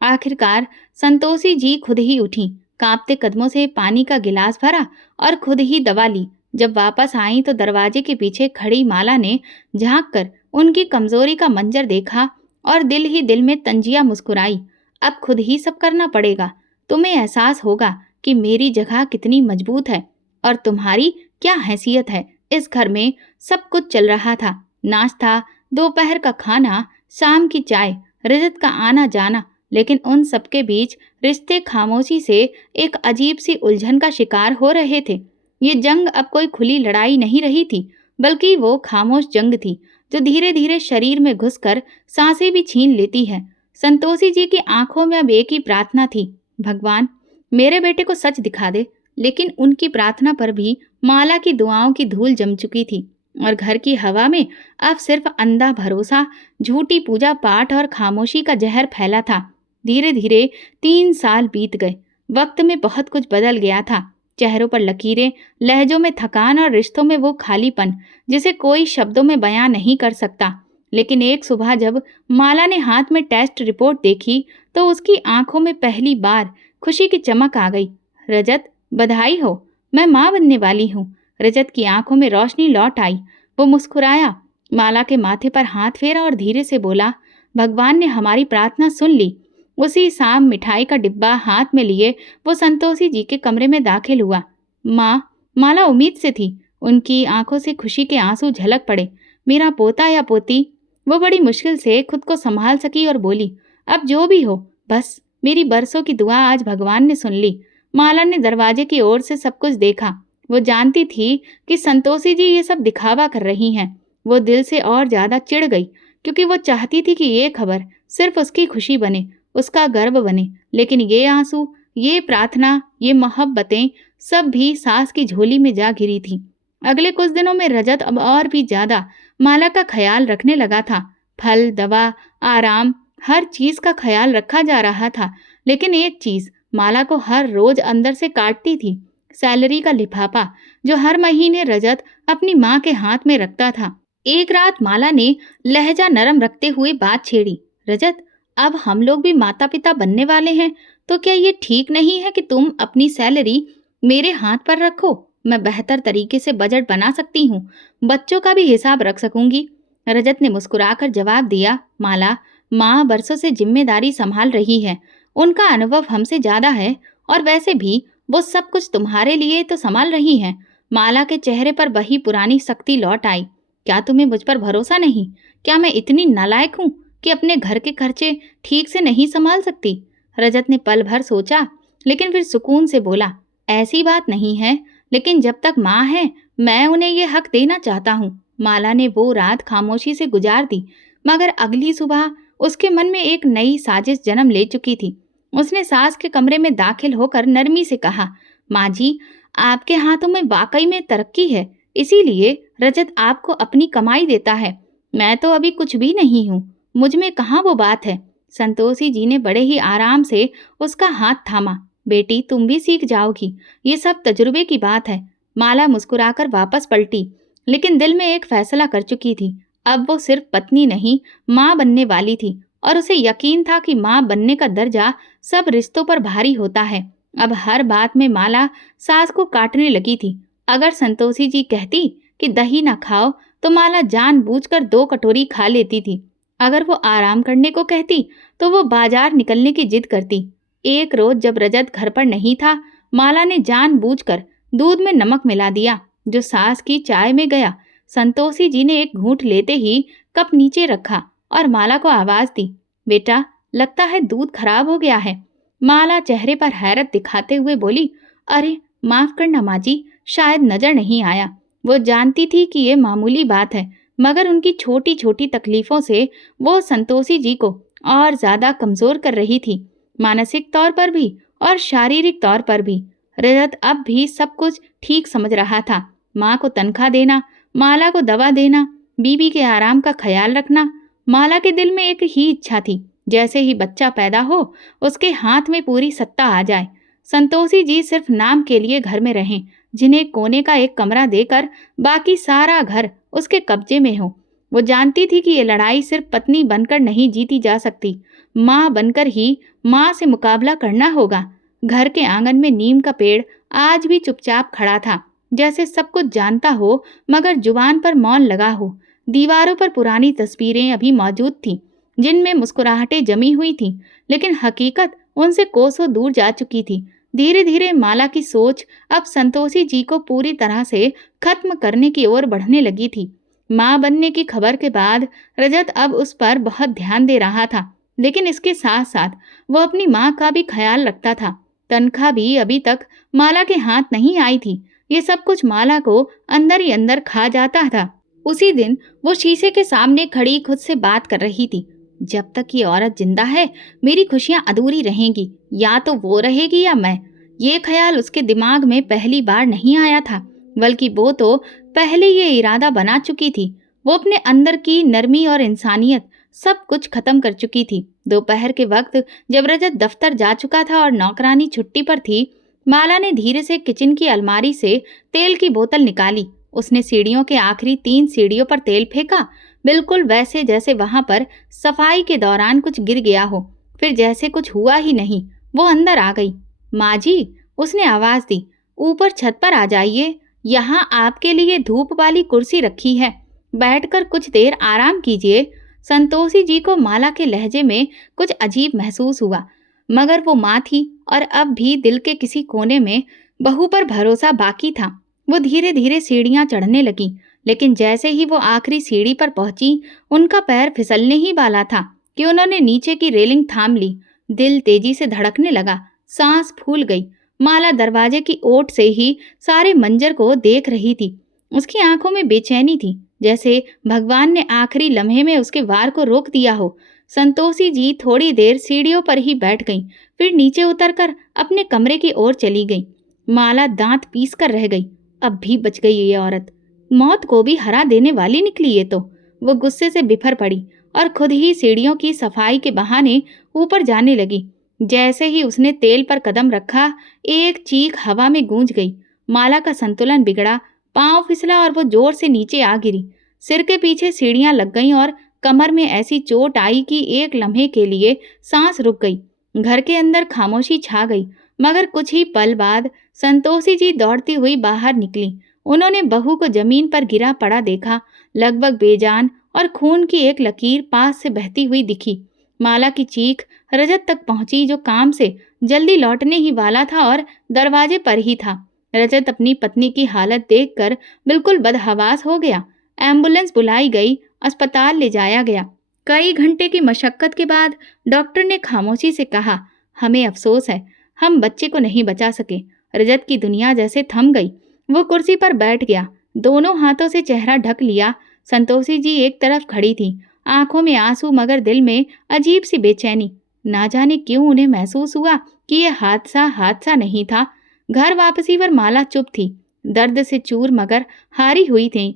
आखिरकार संतोषी जी खुद ही उठी, कांपते कदमों से पानी का गिलास भरा और खुद ही दवा ली। जब वापस आई तो दरवाजे के पीछे खड़ी माला ने झांक कर उनकी कमजोरी का मंजर देखा और दिल ही दिल में तंजिया मुस्कुराई। अब खुद ही सब करना पड़ेगा। तुम्हें एहसास होगा कि मेरी जगह कितनी मजबूत है और तुम्हारी क्या हैसियत है। इस घर में सब कुछ चल रहा था, नाश्ता, दोपहर का खाना, शाम की चाय, रजत का आना जाना, लेकिन उन सबके बीच रिश्ते खामोशी से एक अजीब सी उलझन का शिकार हो रहे थे। ये जंग अब कोई खुली लड़ाई नहीं रही थी, बल्कि वो खामोश जंग थी जो धीरे धीरे शरीर में घुसकर सांसें भी छीन लेती है। संतोषी जी की आंखों में अब एक ही प्रार्थना थी, भगवान मेरे बेटे को सच दिखा दे। लेकिन उनकी प्रार्थना पर भी माला की दुआओं की धूल जम चुकी थी और घर की हवा में अब सिर्फ अंधा भरोसा, झूठी पूजा पाठ और खामोशी का जहर फैला था। धीरे धीरे 3 साल बीत गए। वक्त में बहुत कुछ बदल गया था। चेहरों पर लकीरें, लहजों में थकान और रिश्तों में वो खालीपन जिसे कोई शब्दों में बयां नहीं कर सकता। लेकिन एक सुबह जब माला ने हाथ में टेस्ट रिपोर्ट देखी तो उसकी आंखों में पहली बार खुशी की चमक आ गई। रजत, बधाई हो, मैं माँ बनने वाली हूँ। रजत की आंखों में रोशनी लौट आई। वो मुस्कुराया, माला के माथे पर हाथ फेरा और धीरे से बोला, भगवान ने हमारी प्रार्थना सुन ली। उसी शाम मिठाई का डिब्बा हाथ में लिए वो संतोषी जी के कमरे में दाखिल हुआ। माँ, माला उम्मीद से थी। उनकी आंखों से खुशी के आंसू झलक पड़े। मेरा पोता या पोती। वो बड़ी मुश्किल से खुद को संभाल सकी और बोली, अब जो भी हो, बस मेरी बरसों की दुआ आज भगवान ने सुन ली। माला ने दरवाजे की ओर से सब कुछ देखा। वो जानती थी कि संतोषी जी ये सब दिखावा कर रही हैं। वो दिल से और ज्यादा चिढ़ गई, क्योंकि वो चाहती थी कि ये खबर सिर्फ उसकी खुशी बने, उसका गर्व बने। लेकिन ये आंसू, ये प्रार्थना, ये मोहब्बतें सब भी सास की झोली में जा गिरी थी। अगले कुछ दिनों में रजत अब और भी ज्यादा माला का ख्याल रखने लगा था। फल, दवा, आराम, हर चीज का ख्याल रखा जा रहा था। लेकिन एक चीज माला को हर रोज अंदर से काटती थी, सैलरी का लिफाफा जो हर महीने रजत अपनी माँ के हाथ में रखता था। एक रात माला ने लहजा नरम रखते हुए बात छेड़ी। रजत, अब हम लोग भी माता पिता बनने वाले हैं, तो क्या ये ठीक नहीं है कि तुम अपनी सैलरी मेरे हाथ पर रखो? मैं बेहतर तरीके से बजट बना सकती हूँ, बच्चों का भी हिसाब रख सकूंगी। रजत ने मुस्कुराकर जवाब दिया, माला, माँ बरसों से जिम्मेदारी संभाल रही है, उनका अनुभव हमसे ज्यादा है, और वैसे भी वो सब कुछ तुम्हारे लिए तो संभाल रही हैं। माला के चेहरे पर वही पुरानी सख्ती लौट आई। क्या तुम्हें मुझ पर भरोसा नहीं? क्या मैं इतनी नालायक हूँ कि अपने घर के खर्चे ठीक से नहीं संभाल सकती? रजत ने पल भर सोचा, लेकिन फिर सुकून से बोला, ऐसी बात नहीं है, लेकिन जब तक माँ है, मैं उन्हें ये हक देना चाहता हूँ। माला ने वो रात खामोशी से गुजार दी, मगर अगली सुबह उसके मन में एक नई साजिश जन्म ले चुकी थी। उसने सास के कमरे में दाखिल होकर नरमी से कहा, माँ जी, आपके हाथों में वाकई में तरक्की है, इसीलिए रजत आपको अपनी कमाई देता है। मैं तो अभी कुछ भी नहीं हूँ, मुझ में कहाँ वो बात है। संतोषी जी ने बड़े ही आराम से उसका हाथ थामा। बेटी, तुम भी सीख जाओगी, ये सब तजुर्बे की बात है। माला मुस्कुराकर वापस पलटी, लेकिन दिल में एक फैसला कर चुकी थी। अब वो सिर्फ पत्नी नहीं, माँ बनने वाली थी, और उसे यकीन था कि माँ बनने का दर्जा सब रिश्तों पर भारी होता है। अब हर बात में माला सास को काटने लगी थी। अगर संतोषी जी कहती कि दही न खाओ, तो माला जानबूझकर 2 कटोरी खा लेती थी। अगर वो आराम करने को कहती, तो वो बाजार निकलने की जिद करती। एक रोज जब रजत घर पर नहीं था, माला ने जानबूझकर दूध में नमक मिला दिया, जो सास की चाय में गया। संतोषी जी ने एक घूंट लेते ही कप नीचे रखा और माला को आवाज दी, बेटा, लगता है दूध खराब हो गया है। माला चेहरे पर हैरत दिखाते हुए बोली, अरे माफ करना माँ जी, शायद नजर नहीं आया। वो जानती थी कि ये मामूली बात है, मगर उनकी छोटी छोटी तकलीफों से वो संतोषी जी को और ज्यादा कमजोर कर रही थी, मानसिक तौर पर भी और शारीरिक तौर पर भी। रजत अब भी सब कुछ ठीक समझ रहा था। माँ को तनख्वाह देना, माला को दवा देना, बीबी के आराम का ख्याल रखना। माला के दिल में एक ही इच्छा थी, जैसे ही बच्चा पैदा हो, उसके हाथ में पूरी सत्ता आ जाए। संतोषी जी सिर्फ नाम के लिए घर में रहें, जिन्हें कोने का एक कमरा देकर बाकी सारा घर उसके कब्जे में हो। वो जानती थी कि ये लड़ाई सिर्फ पत्नी बनकर नहीं जीती जा सकती, माँ बनकर ही माँ से मुकाबला करना होगा। घर के आंगन में नीम का पेड़ आज भी चुपचाप खड़ा था, जैसे सब कुछ जानता हो मगर जुबान पर मौन लगा हो। दीवारों पर पुरानी तस्वीरें अभी मौजूद थीं, जिनमें मुस्कुराहटें जमी हुई थीं, लेकिन हकीकत उनसे कोसों दूर जा चुकी थी। धीरे धीरे माला की सोच अब संतोषी जी को पूरी तरह से खत्म करने की ओर बढ़ने लगी थी। माँ बनने की खबर के बाद रजत अब उस पर बहुत ध्यान दे रहा था, लेकिन इसके साथ साथ वो अपनी माँ का भी ख्याल रखता था। तनख्वाह भी अभी तक माला के हाथ नहीं आई थी। ये सब कुछ माला को अंदर ही अंदर खा जाता था। उसी दिन वो शीशे के सामने खड़ी खुद से बात कर रही थी, जब तक ये औरत जिंदा है, मेरी खुशियां अधूरी रहेंगी। या तो वो रहेगी या मैं। ये ख्याल उसके दिमाग में पहली बार नहीं आया था, बल्कि वो तो पहले ये इरादा बना चुकी थी। वो अपने अंदर की नरमी और इंसानियत सब कुछ खत्म कर चुकी थी। दोपहर के वक्त जब रजत दफ्तर जा चुका था और नौकरानी छुट्टी पर थी, माला ने धीरे से किचन की अलमारी से तेल की बोतल निकाली। उसने सीढ़ियों के आखिरी 3 सीढ़ियों पर तेल फेंका, बिल्कुल वैसे जैसे वहां पर सफाई के दौरान कुछ गिर गया हो। फिर जैसे कुछ हुआ ही नहीं, वो अंदर आ गई। माँ जी, उसने आवाज दी, ऊपर छत पर आ जाइए, यहाँ आपके लिए धूप वाली कुर्सी रखी है, बैठकर कुछ देर आराम कीजिए। संतोषी जी को माला के लहजे में कुछ अजीब महसूस हुआ, मगर वो माँ थी और अब भी दिल के किसी कोने में बहू पर भरोसा बाकी था। वो धीरे धीरे सीढ़ियां चढ़ने लगी, लेकिन जैसे ही वो आखिरी सीढ़ी पर पहुंची, उनका पैर फिसलने ही वाला था कि उन्होंने नीचे की रेलिंग थाम ली। दिल तेजी से धड़कने लगा, सांस फूल गई। माला दरवाजे की ओट से ही सारे मंजर को देख रही थी। उसकी आंखों में बेचैनी थी, जैसे भगवान ने आखिरी लम्हे में उसके वार को रोक दिया हो। संतोषी जी थोड़ी देर सीढ़ियों पर ही बैठ गईं, फिर नीचे उतरकर अपने कमरे की ओर चली गई। माला दांत पीस कर रह गई। अब भी बच गई ये औरत, मौत को भी हरा देने वाली निकली ये तो। वो गुस्से से बिफर पड़ी और खुद ही सीढ़ियों की सफाई के बहाने ऊपर जाने लगी। जैसे ही उसने तेल पर कदम रखा, एक चीख हवा में गूंज गई। माला का संतुलन बिगड़ा, पांव फिसला और वो जोर से नीचे आ गिरी। सिर के पीछे सीढ़ियां लग गईं और कमर में ऐसी चोट आई कि एक लम्हे के लिए सांस रुक गई। घर के अंदर खामोशी छा गई, मगर कुछ ही पल बाद संतोषी जी दौड़ती हुई बाहर निकली। उन्होंने बहू को जमीन पर गिरा पड़ा देखा, लगभग बेजान, और खून की एक लकीर पास से बहती हुई दिखी। माला की चीख रजत तक पहुंची, जो काम से जल्दी लौटने ही वाला था और दरवाजे पर ही था। रजत अपनी पत्नी की हालत देखकर बिल्कुल बदहवास हो गया। एम्बुलेंस बुलाई गई, अस्पताल ले जाया गया। कई घंटे की मशक्कत के बाद डॉक्टर ने खामोशी से कहा, हमें अफसोस है, हम बच्चे को नहीं बचा सके। रजत की दुनिया जैसे थम गई। वो कुर्सी पर बैठ गया, दोनों हाथों से चेहरा ढक लिया। संतोषी जी एक तरफ खड़ी थी, आंखों में आंसू मगर दिल में अजीब सी बेचैनी। ना जाने क्यों उन्हें महसूस हुआ कि यह हादसा हादसा नहीं था। घर वापसी पर माला चुप थी, दर्द से चूर मगर हारी हुई थी।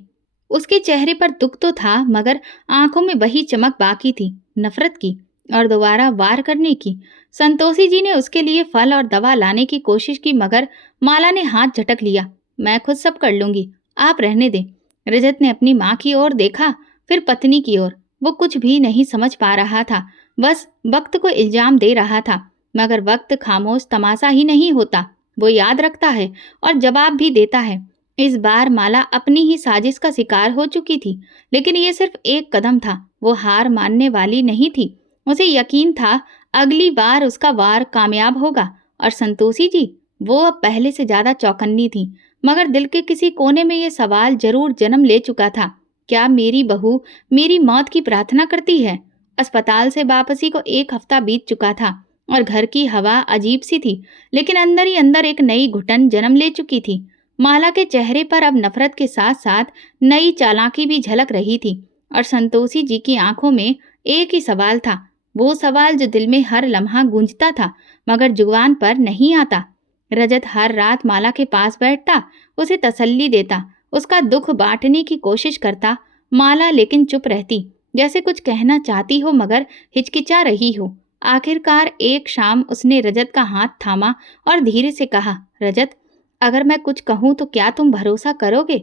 उसके चेहरे पर दुख तो था, मगर आंखों में वही चमक बाकी थी, नफरत की और दोबारा वार करने की। संतोषी जी ने उसके लिए फल और दवा लाने की कोशिश की, मगर माला ने हाथ झटक लिया। मैं खुद सब कर लूंगी, आप रहने दें। रजत ने अपनी माँ की ओर देखा, फिर पत्नी की ओर। वो कुछ भी नहीं समझ पा रहा था, बस वक्त को इल्जाम दे रहा था। मगर वक्त खामोश तमाशा ही नहीं होता, वो याद रखता है और जवाब भी देता है। इस बार माला अपनी ही साजिश का शिकार हो चुकी थी, लेकिन ये सिर्फ एक कदम था। वो हार मानने वाली नहीं थी। उसे यकीन था अगली बार उसका वार कामयाब होगा। और संतोषी जी, वो अब पहले से ज्यादा चौकन्नी थी, मगर दिल के किसी कोने में ये सवाल जरूर जन्म ले चुका था, क्या मेरी बहू मेरी मौत की प्रार्थना करती है? अस्पताल से वापसी को एक हफ्ता बीत चुका था और घर की हवा अजीब सी थी, लेकिन अंदर ही अंदर एक नई घुटन जन्म ले चुकी थी। माला के चेहरे पर अब नफरत के साथ साथ नई चालाकी भी झलक रही थी, और संतोषी जी की आंखों में एक ही सवाल था, वो सवाल जो दिल में हर लम्हा गूंजता था मगर जुबान पर नहीं आता। रजत हर रात माला के पास बैठता, उसे तसल्ली देता, उसका दुख बांटने की कोशिश करता। माला लेकिन चुप रहती, जैसे कुछ कहना चाहती हो मगर हिचकिचा रही हो। आखिरकार एक शाम उसने रजत का हाथ थामा और धीरे से कहा, रजत, अगर मैं कुछ कहूं तो क्या तुम भरोसा करोगे?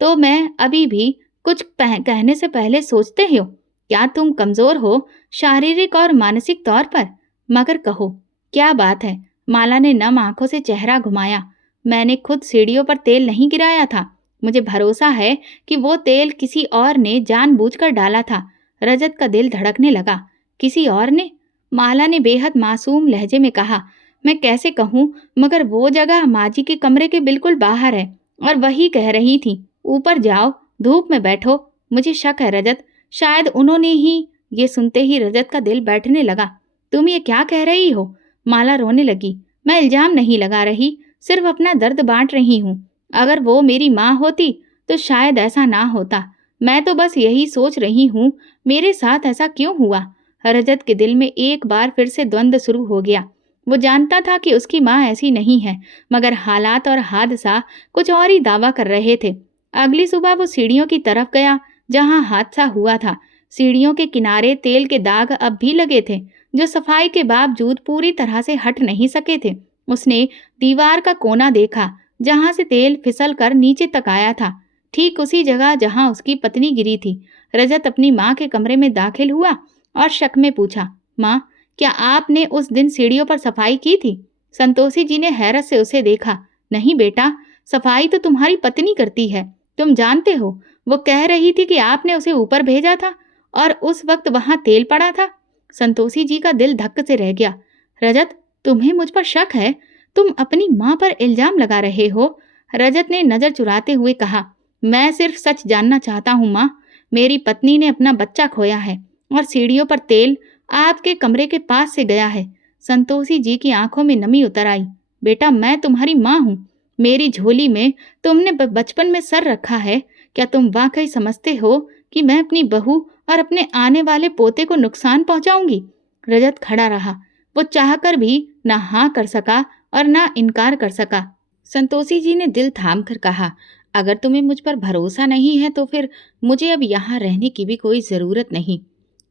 तो मैं अभी भी कुछ कहने से पहले सोचते हो, क्या तुम कमजोर हो, शारीरिक और मानसिक तौर पर? मगर कहो, क्या बात है? माला ने नम आंखों से चेहरा घुमाया। मैंने खुद सीढ़ियों पर तेल नहीं गिराया था। मुझे भरोसा है कि वो तेल किसी और ने जानबूझकर डाला था। रजत का दिल धड़कने लगा। किसी और ने? माला ने बेहद मासूम लहजे में कहा, मैं कैसे कहूँ, मगर वो जगह माजी के कमरे के बिल्कुल बाहर है और वही कह रही थी, ऊपर जाओ, धूप में बैठो। मुझे शक है रजत, शायद उन्होंने ही। ये सुनते ही रजत का दिल बैठने लगा। तुम ये क्या कह रही हो? माला रोने लगी। मैं इल्जाम नहीं लगा रही, सिर्फ अपना दर्द बांट रही हूँ। अगर वो मेरी माँ होती तो शायद ऐसा ना होता। मैं तो बस यही सोच रही हूँ, मेरे साथ ऐसा क्यों हुआ? रजत के दिल में एक बार फिर से द्वंद्व शुरू हो गया। वो जानता था कि उसकी माँ ऐसी नहीं है, मगर हालात और हादसा कुछ और ही दावा कर रहे थे। अगली सुबह वो सीढ़ियों की तरफ गया जहाँ हादसा हुआ था। सीढ़ियों के किनारे तेल के दाग अब भी लगे थे, जो सफाई के बावजूद पूरी तरह से हट नहीं सके थे। उसने दीवार का कोना देखा जहां से तेल फिसल कर नीचे तक आया था, ठीक उसी जगह जहां उसकी पत्नी गिरी थी। रजत अपनी माँ के कमरे में दाखिल हुआ और शक में पूछा, माँ, क्या आपने उस दिन सीढ़ियों पर सफाई की थी? संतोषी जी ने हैरत से उसे देखा। नहीं बेटा, सफाई तो तुम्हारी पत्नी करती है, तुम जानते हो। वो कह रही थी कि आपने उसे ऊपर भेजा था और उस वक्त वहां तेल पड़ा था। संतोषी जी का दिल धक्क से रह गया। रजत, तुम्हें मुझ पर शक है? तुम अपनी माँ पर इल्जाम लगा रहे हो? रजत ने नजर चुराते हुए कहा, मैं सिर्फ सच जानना चाहता हूँ माँ। मेरी पत्नी ने अपना बच्चा खोया है और सीढ़ियों पर तेल आपके कमरे के पास से गया है। संतोषी जी की आंखों में नमी उतर आई। बेटा, मैं तुम्हारी माँ हूँ। मेरी झोली में तुमने बचपन में सर रखा है। क्या तुम वाकई समझते हो कि मैं अपनी बहू और अपने आने वाले पोते को नुकसान पहुंचाऊंगी? रजत खड़ा रहा। वो चाहकर भी ना हाँ कर सका और ना इनकार कर सका। संतोषी जी ने दिल थाम कर कहा, अगर तुम्हें मुझ पर भरोसा नहीं है तो फिर मुझे अब यहाँ रहने की भी कोई ज़रूरत नहीं।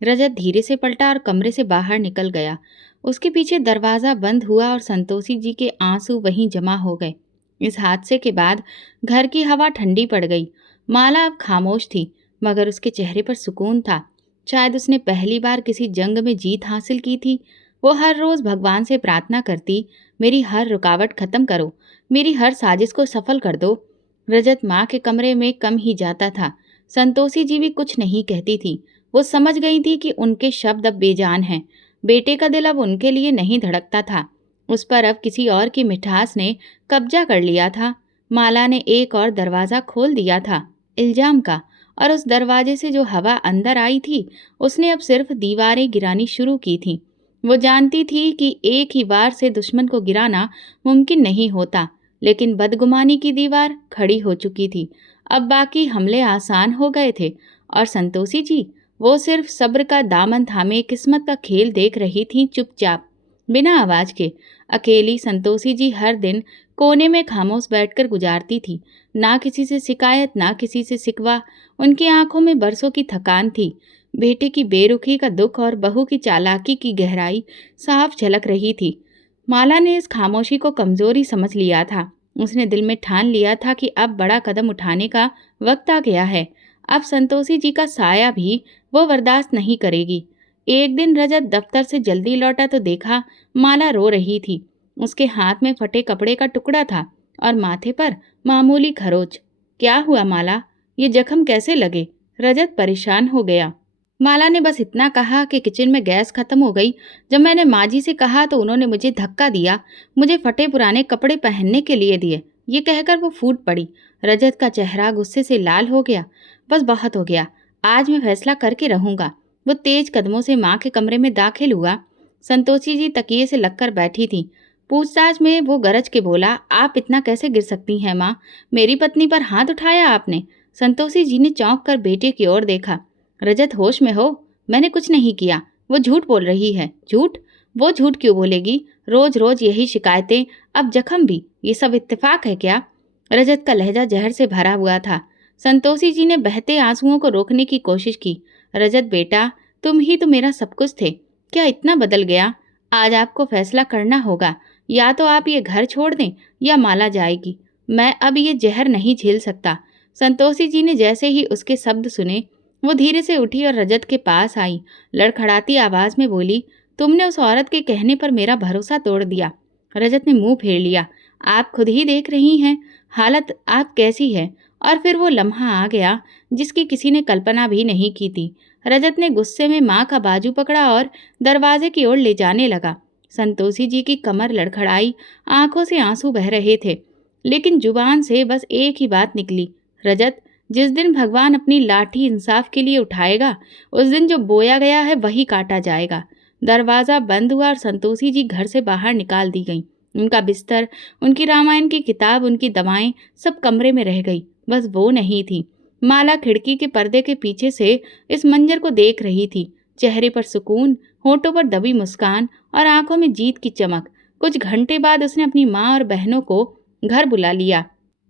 रजत धीरे से पलटा और कमरे से बाहर निकल गया। उसके पीछे दरवाज़ा बंद हुआ और संतोषी जी के आंसू वहीं जमा हो गए। इस हादसे के बाद घर की हवा ठंडी पड़ गई। माला अब खामोश थी, मगर उसके चेहरे पर सुकून था। शायद उसने पहली बार किसी जंग में जीत हासिल की थी। वो हर रोज़ भगवान से प्रार्थना करती, मेरी हर रुकावट खत्म करो, मेरी हर साजिश को सफल कर दो। रजत माँ के कमरे में कम ही जाता था। संतोषी जी भी कुछ नहीं कहती थी। वो समझ गई थी कि उनके शब्द अब बेजान हैं। बेटे का दिल अब उनके लिए नहीं धड़कता था। उस पर अब किसी और की मिठास ने कब्जा कर लिया था। माला ने एक और दरवाज़ा खोल दिया था, इल्जाम का, और उस दरवाजे से जो हवा अंदर आई थी, उसने अब सिर्फ दीवारें गिरानी शुरू की थीं। वो जानती थी कि एक ही वार से दुश्मन को गिराना मुमकिन नहीं होता, लेकिन बदगुमानी की दीवार खड़ी हो चुकी थी। अब बाकी हमले आसान हो गए थे और संतोषी जी, वो सिर्फ सब्र का दामन थामे किस्मत का खेल देख रही थीं, चुपचाप, बिना आवाज के। अकेली संतोषी जी हर दिन कोने में खामोश बैठकर गुजारती थी। ना किसी से शिकायत, ना किसी से शिकवा। उनकी आंखों में बरसों की थकान थी। बेटे की बेरुखी का दुख और बहू की चालाकी की गहराई साफ झलक रही थी। माला ने इस खामोशी को कमजोरी समझ लिया था। उसने दिल में ठान लिया था कि अब बड़ा कदम उठाने का वक्त आ गया है। अब संतोषी जी का साया भी वो बर्दाश्त नहीं करेगी। एक दिन रजत दफ्तर से जल्दी लौटा तो देखा माला रो रही थी। उसके हाथ में फटे कपड़े का टुकड़ा था और माथे पर मामूली खरोच। क्या हुआ माला? ये जख्म कैसे लगे? रजत परेशान हो गया। माला ने बस इतना कहा कि किचन में गैस खत्म हो गई। जब मैंने माँ जी से कहा तो उन्होंने मुझे धक्का दिया, मुझे फटे पुराने कपड़े पहनने के लिए दिए। ये कहकर वो फूट पड़ी। रजत का चेहरा गुस्से से लाल हो गया। बस बहुत हो गया, आज मैं फैसला करके रहूंगा। वो तेज कदमों से माँ के कमरे में दाखिल हुआ। संतोषी जी तकिए से लगकर बैठी थी। पूछताछ में वो गरज के बोला, आप इतना कैसे गिर सकती हैं माँ? मेरी पत्नी पर हाथ उठाया आपने? संतोषी जी ने चौंक कर बेटे की ओर देखा। रजत, होश में हो? मैंने कुछ नहीं किया। वो झूठ बोल रही है। झूठ? वो झूठ क्यों बोलेगी? रोज रोज यही शिकायतें, अब जख्म भी। ये सब इत्तेफाक है क्या? रजत का लहजा जहर से भरा हुआ था। संतोषी जी ने बहते आंसुओं को रोकने की कोशिश की। रजत बेटा, तुम ही तो मेरा सब कुछ थे। क्या इतना बदल गया? आज आपको फैसला करना होगा। या तो आप ये घर छोड़ दें या माला जाएगी। मैं अब ये जहर नहीं झेल सकता। संतोषी जी ने जैसे ही उसके शब्द सुने, वो धीरे से उठी और रजत के पास आई। लड़खड़ाती आवाज में बोली, तुमने उस औरत के कहने पर मेरा भरोसा तोड़ दिया। रजत ने मुंह फेर लिया। आप खुद ही देख रही हैं हालत आप कैसी है। और फिर वो लम्हा आ गया जिसकी किसी ने कल्पना भी नहीं की थी। रजत ने गुस्से में माँ का बाजू पकड़ा और दरवाजे की ओर ले जाने लगा। संतोषी जी की कमर लड़खड़ाई, आंखों से आंसू बह रहे थे, लेकिन जुबान से बस एक ही बात निकली, रजत, जिस दिन भगवान अपनी लाठी इंसाफ के लिए उठाएगा, उस दिन जो बोया गया है वही काटा जाएगा। दरवाज़ा बंद हुआ और संतोषी जी घर से बाहर निकाल दी गईं। उनका बिस्तर, उनकी रामायण की किताब, उनकी दवाएं सब कमरे में रह गई। बस वो नहीं थी। माला खिड़की के पर्दे के पीछे से इस मंजर को देख रही थी। चेहरे पर सुकून, होठों पर दबी मुस्कान और आंखों में जीत की चमक। कुछ घंटे बाद उसने अपनी माँ और बहनों को घर बुला लिया।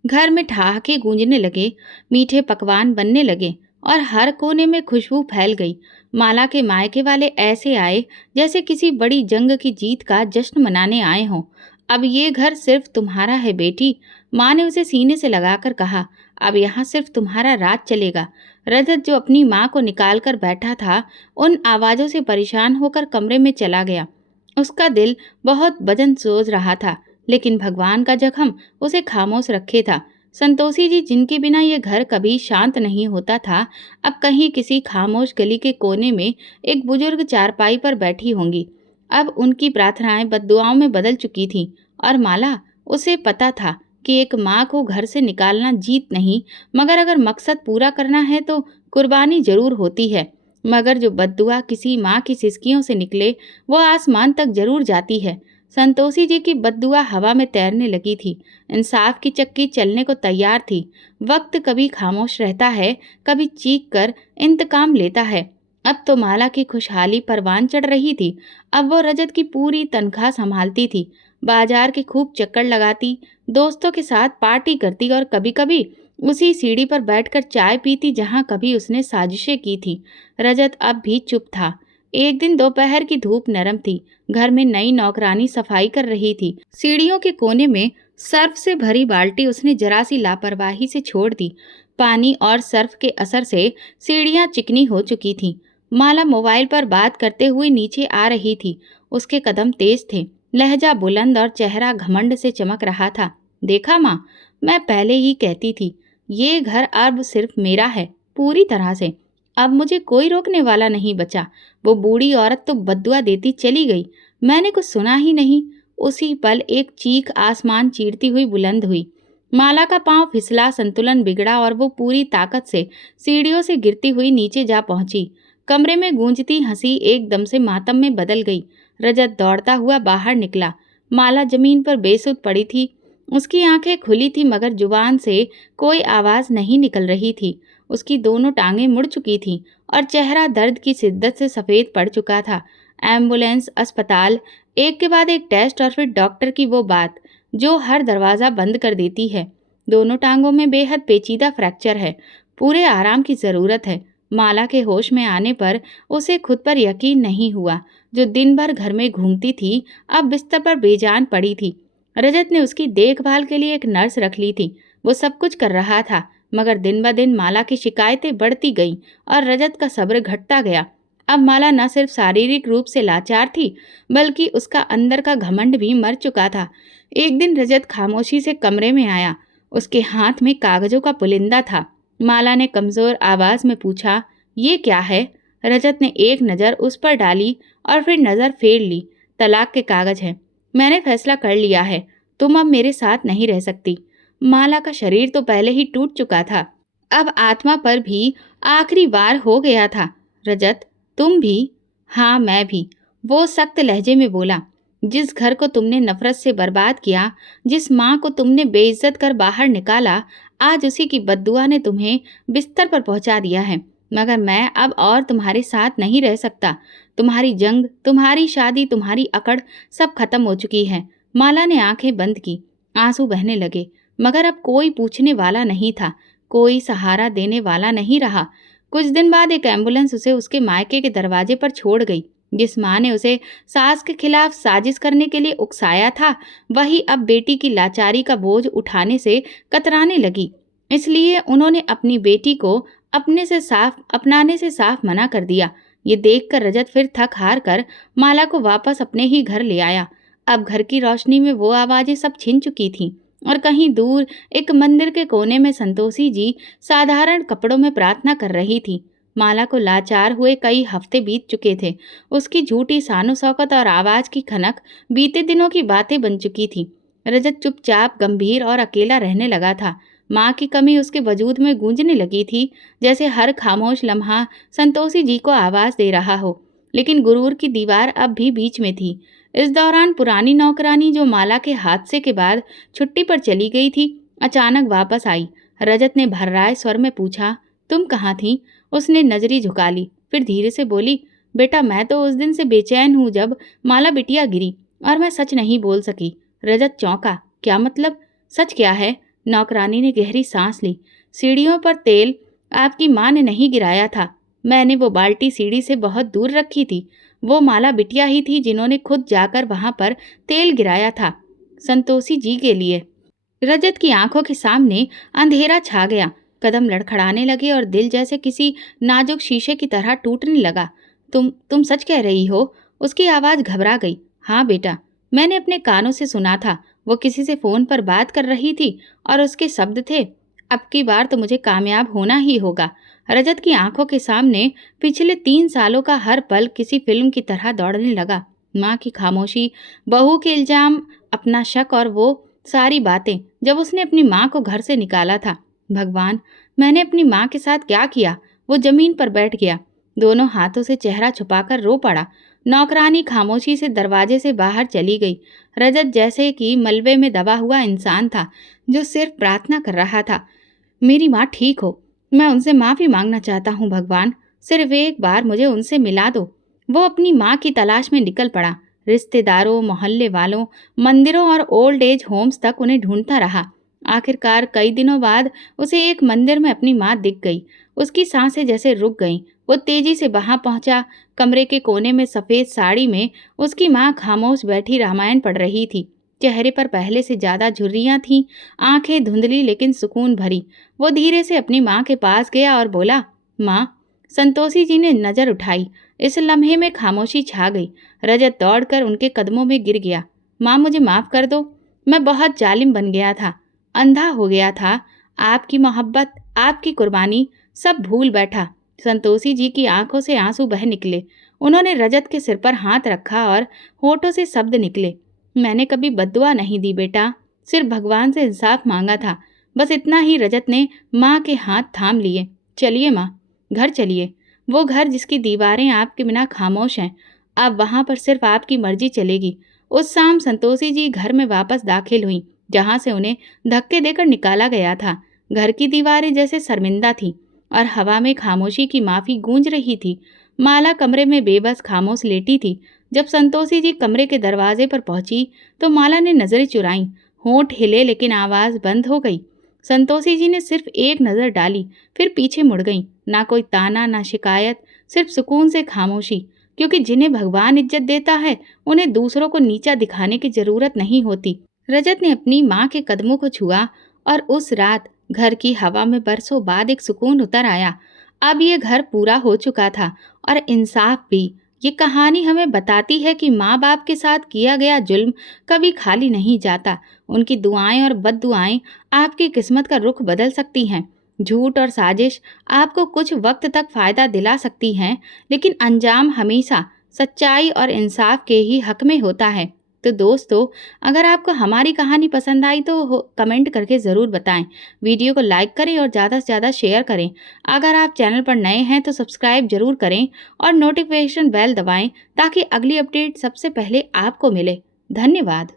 घर में ठहाके गूंजने लगे, मीठे पकवान बनने लगे और हर कोने में खुशबू फैल गई। माला के मायके वाले ऐसे आए जैसे किसी बड़ी जंग की जीत का जश्न मनाने आए हों। अब ये घर सिर्फ तुम्हारा है बेटी, माँ ने उसे सीने से लगाकर कहा। अब यहाँ सिर्फ तुम्हारा राज चलेगा। रजत, जो अपनी माँ को निकाल कर बैठा था, उन आवाज़ों से परेशान होकर कमरे में चला गया। उसका दिल बहुत वजन सोच रहा था, लेकिन भगवान का जख्म उसे खामोश रखे था। संतोषी जी, जिनके बिना ये घर कभी शांत नहीं होता था, अब कहीं किसी खामोश गली के कोने में एक बुजुर्ग चारपाई पर बैठी होंगी। अब उनकी प्रार्थनाएं बद्दुआओं में बदल चुकी थीं और माला, उसे पता था कि एक माँ को घर से निकालना जीत नहीं, मगर अगर मकसद पूरा करना है तो कुर्बानी जरूर होती है। मगर जो बद्दुआ किसी माँ की सिसकियों से निकले, वो आसमान तक जरूर जाती है। संतोषी जी की बद्दुआ हवा में तैरने लगी थी। इंसाफ की चक्की चलने को तैयार थी। वक्त कभी खामोश रहता है, कभी चीख कर इंतकाम लेता है। अब तो माला की खुशहाली परवान चढ़ रही थी। अब वो रजत की पूरी तनख्वाह संभालती थी, बाजार के खूब चक्कर लगाती, दोस्तों के साथ पार्टी करती और कभी कभी उसी सीढ़ी पर बैठकर चाय पीती जहां कभी उसने साजिशें की थी। रजत अब भी चुप था। एक दिन दोपहर की धूप नरम थी। घर में नई नौकरानी सफाई कर रही थी। सीढ़ियों के कोने में सर्फ से भरी बाल्टी उसने जरा सी लापरवाही से छोड़ दी। पानी और सर्फ के असर से सीढ़ियां चिकनी हो चुकी थीं। माला मोबाइल पर बात करते हुए नीचे आ रही थी। उसके कदम तेज थे, लहजा बुलंद और चेहरा घमंड से चमक रहा था। देखा माँ, मैं पहले ही कहती थी, ये घर अब सिर्फ मेरा है, पूरी तरह से। अब मुझे कोई रोकने वाला नहीं बचा। वो बूढ़ी औरत तो बद्दुआ देती चली गई, मैंने कुछ सुना ही नहीं। उसी पल एक चीख आसमान चीरती हुई बुलंद हुई। माला का पांव फिसला, संतुलन बिगड़ा और वो पूरी ताकत से सीढ़ियों से गिरती हुई नीचे जा पहुंची। कमरे में गूंजती हंसी एकदम से मातम में बदल गई। रजत दौड़ता हुआ बाहर निकला। माला जमीन पर बेसुध पड़ी थी। उसकी आंखें खुली थी मगर जुबान से कोई आवाज नहीं निकल रही थी। उसकी दोनों टांगें मुड़ चुकी थीं और चेहरा दर्द की शिद्दत से सफ़ेद पड़ चुका था। एम्बुलेंस, अस्पताल, एक के बाद एक टेस्ट और फिर डॉक्टर की वो बात जो हर दरवाज़ा बंद कर देती है। दोनों टांगों में बेहद पेचीदा फ्रैक्चर है। पूरे आराम की ज़रूरत है। माला के होश में आने पर उसे खुद पर यकीन नहीं हुआ। जो दिन भर घर में घूमती थी, अब बिस्तर पर बेजान पड़ी थी। रजत ने उसकी देखभाल के लिए एक नर्स रख ली थी। वो सब कुछ कर रहा था, मगर दिन ब दिन माला की शिकायतें बढ़ती गईं और रजत का सब्र घटता गया। अब माला न सिर्फ शारीरिक रूप से लाचार थी, बल्कि उसका अंदर का घमंड भी मर चुका था। एक दिन रजत खामोशी से कमरे में आया। उसके हाथ में कागजों का पुलिंदा था। माला ने कमजोर आवाज में पूछा, ये क्या है? रजत ने एक नज़र उस पर डाली और फिर नज़र फेर ली। तलाक के कागज हैं। मैंने फैसला कर लिया है, तुम अब मेरे साथ नहीं रह सकती। माला का शरीर तो पहले ही टूट चुका था, अब आत्मा पर भी आखिरी वार हो गया था। रजत, तुम भी? हाँ, मैं भी। वो सख्त लहजे में बोला। जिस घर को तुमने नफरत से बर्बाद किया, जिस माँ को तुमने बेइज्जत कर बाहर निकाला, आज उसी की बद्दुआ ने तुम्हें बिस्तर पर पहुंचा दिया है। मगर मैं अब और तुम्हारे साथ नहीं रह सकता। तुम्हारी जंग, तुम्हारी शादी, तुम्हारी अकड़ सब खत्म हो चुकी है। माला ने आंखें बंद की। आंसू बहने लगे, मगर अब कोई पूछने वाला नहीं था, कोई सहारा देने वाला नहीं रहा। कुछ दिन बाद एक एम्बुलेंस उसे उसके मायके के दरवाजे पर छोड़ गई। जिस माँ ने उसे सास के खिलाफ साजिश करने के लिए उकसाया था, वही अब बेटी की लाचारी का बोझ उठाने से कतराने लगी। इसलिए उन्होंने अपनी बेटी को अपनाने से साफ मना कर दिया। ये देखकर रजत फिर थक हार कर माला को वापस अपने ही घर ले आया। अब घर की रोशनी में वो आवाजें सब छिन चुकी थीं और कहीं दूर एक मंदिर के कोने में संतोषी जी साधारण कपड़ों में प्रार्थना कर रही थी। माला को लाचार हुए कई हफ्ते बीत चुके थे। उसकी झूठी सानो शौकत और आवाज की खनक बीते दिनों की बातें बन चुकी थी। रजत चुपचाप, गंभीर और अकेला रहने लगा था। माँ की कमी उसके वजूद में गूंजने लगी थी, जैसे हर खामोश लम्हा संतोषी जी को आवाज दे रहा हो। लेकिन गुरूर की दीवार अब भी बीच में थी। इस दौरान पुरानी नौकरानी जो माला के हादसे के बाद छुट्टी पर चली गई थी, अचानक वापस आई। रजत ने भर्राए स्वर में पूछा, तुम कहाँ थी? उसने नजरी झुका ली, फिर धीरे से बोली, बेटा मैं तो उस दिन से बेचैन हूँ जब माला बिटिया गिरी, और मैं सच नहीं बोल सकी। रजत चौंका, क्या मतलब? सच क्या है? नौकरानी ने गहरी सांस ली। सीढ़ियों पर तेल आपकी माँ ने नहीं गिराया था। मैंने वो बाल्टी सीढ़ी से बहुत दूर रखी थी। वो माला बिटिया ही थी जिन्होंने खुद जाकर वहां पर तेल गिराया था, संतोषी जी के लिए। रजत की आंखों के सामने अंधेरा छा गया। कदम लड़खड़ाने लगे और दिल जैसे किसी नाजुक शीशे की तरह टूटने लगा। तुम सच कह रही हो? उसकी आवाज घबरा गई। हाँ बेटा, मैंने अपने कानों से सुना था। वो किसी से फोन पर बात कर रही थी और उसके शब्द थे, अब की बार तो मुझे कामयाब होना ही होगा। रजत की आंखों के सामने पिछले 3 सालों का हर पल किसी फिल्म की तरह दौड़ने लगा। माँ की खामोशी, बहू के इल्जाम, अपना शक और वो सारी बातें जब उसने अपनी माँ को घर से निकाला था। भगवान, मैंने अपनी माँ के साथ क्या किया? वो जमीन पर बैठ गया, दोनों हाथों से चेहरा छुपाकर रो पड़ा। नौकरानी खामोशी से दरवाजे से बाहर चली गई। रजत जैसे कि मलबे में दबा हुआ इंसान था जो सिर्फ प्रार्थना कर रहा था, मेरी माँ ठीक हो। मैं उनसे माफ़ी मांगना चाहता हूँ भगवान, सिर्फ एक बार मुझे उनसे मिला दो। वो अपनी माँ की तलाश में निकल पड़ा। रिश्तेदारों, मोहल्ले वालों, मंदिरों और ओल्ड एज होम्स तक उन्हें ढूंढता रहा। आखिरकार कई दिनों बाद उसे एक मंदिर में अपनी माँ दिख गई। उसकी सांसें जैसे रुक गईं। वो तेजी से वहां पहुंचा। कमरे के कोने में सफ़ेद साड़ी में उसकी माँ खामोश बैठी रामायण पढ़ रही थी। चेहरे पर पहले से ज्यादा झुर्रियां थीं, आंखें धुंधली लेकिन सुकून भरी। वो धीरे से अपनी माँ के पास गया और बोला, माँ। संतोषी जी ने नजर उठाई। इस लम्हे में खामोशी छा गई। रजत दौड़कर उनके कदमों में गिर गया। माँ, मुझे माफ कर दो। मैं बहुत जालिम बन गया था, अंधा हो गया था। आपकी मोहब्बत, आपकी कुर्बानी सब भूल बैठा। संतोषी जी की आंखों से आंसू बह निकले। उन्होंने रजत के सिर पर हाथ रखा और होठों से शब्द निकले, मैंने कभी बद्दुआ नहीं दी बेटा, सिर्फ भगवान से इंसाफ मांगा था, बस इतना ही। रजत ने माँ के हाथ थाम लिए। चलिए माँ, घर चलिए। वो घर जिसकी दीवारें आपके बिना खामोश हैं, अब वहां पर सिर्फ आपकी मर्जी चलेगी। उस शाम संतोषी जी घर में वापस दाखिल हुई, जहां से उन्हें धक्के देकर निकाला गया था। घर की दीवारें जैसे शर्मिंदा थीं और हवा में खामोशी की माफी गूंज रही थी। माला कमरे में बेबस खामोश लेटी थी। जब संतोषी जी कमरे के दरवाजे पर पहुंची तो माला ने नजरें चुराईं। होंठ हिले लेकिन आवाज बंद हो गई। संतोषी जी ने सिर्फ एक नजर डाली, फिर पीछे मुड़ गईं। ना कोई ताना, ना शिकायत, सिर्फ सुकून से खामोशी। क्योंकि जिन्हें भगवान इज्जत देता है, उन्हें दूसरों को नीचा दिखाने की जरूरत नहीं होती। रजत ने अपनी माँ के कदमों को छुआ और उस रात घर की हवा में बरसों बाद एक सुकून उतर आया। अब ये घर पूरा हो चुका था और इंसाफ भी। ये कहानी हमें बताती है कि माँ बाप के साथ किया गया जुल्म कभी खाली नहीं जाता। उनकी दुआएं और बद्दुआएं आपकी किस्मत का रुख बदल सकती हैं। झूठ और साजिश आपको कुछ वक्त तक फायदा दिला सकती हैं, लेकिन अंजाम हमेशा सच्चाई और इंसाफ के ही हक में होता है। तो दोस्तों, अगर आपको हमारी कहानी पसंद आई तो कमेंट करके ज़रूर बताएं। वीडियो को लाइक करें और ज़्यादा से ज़्यादा शेयर करें। अगर आप चैनल पर नए हैं तो सब्सक्राइब जरूर करें और नोटिफिकेशन बेल दबाएं ताकि अगली अपडेट सबसे पहले आपको मिले। धन्यवाद।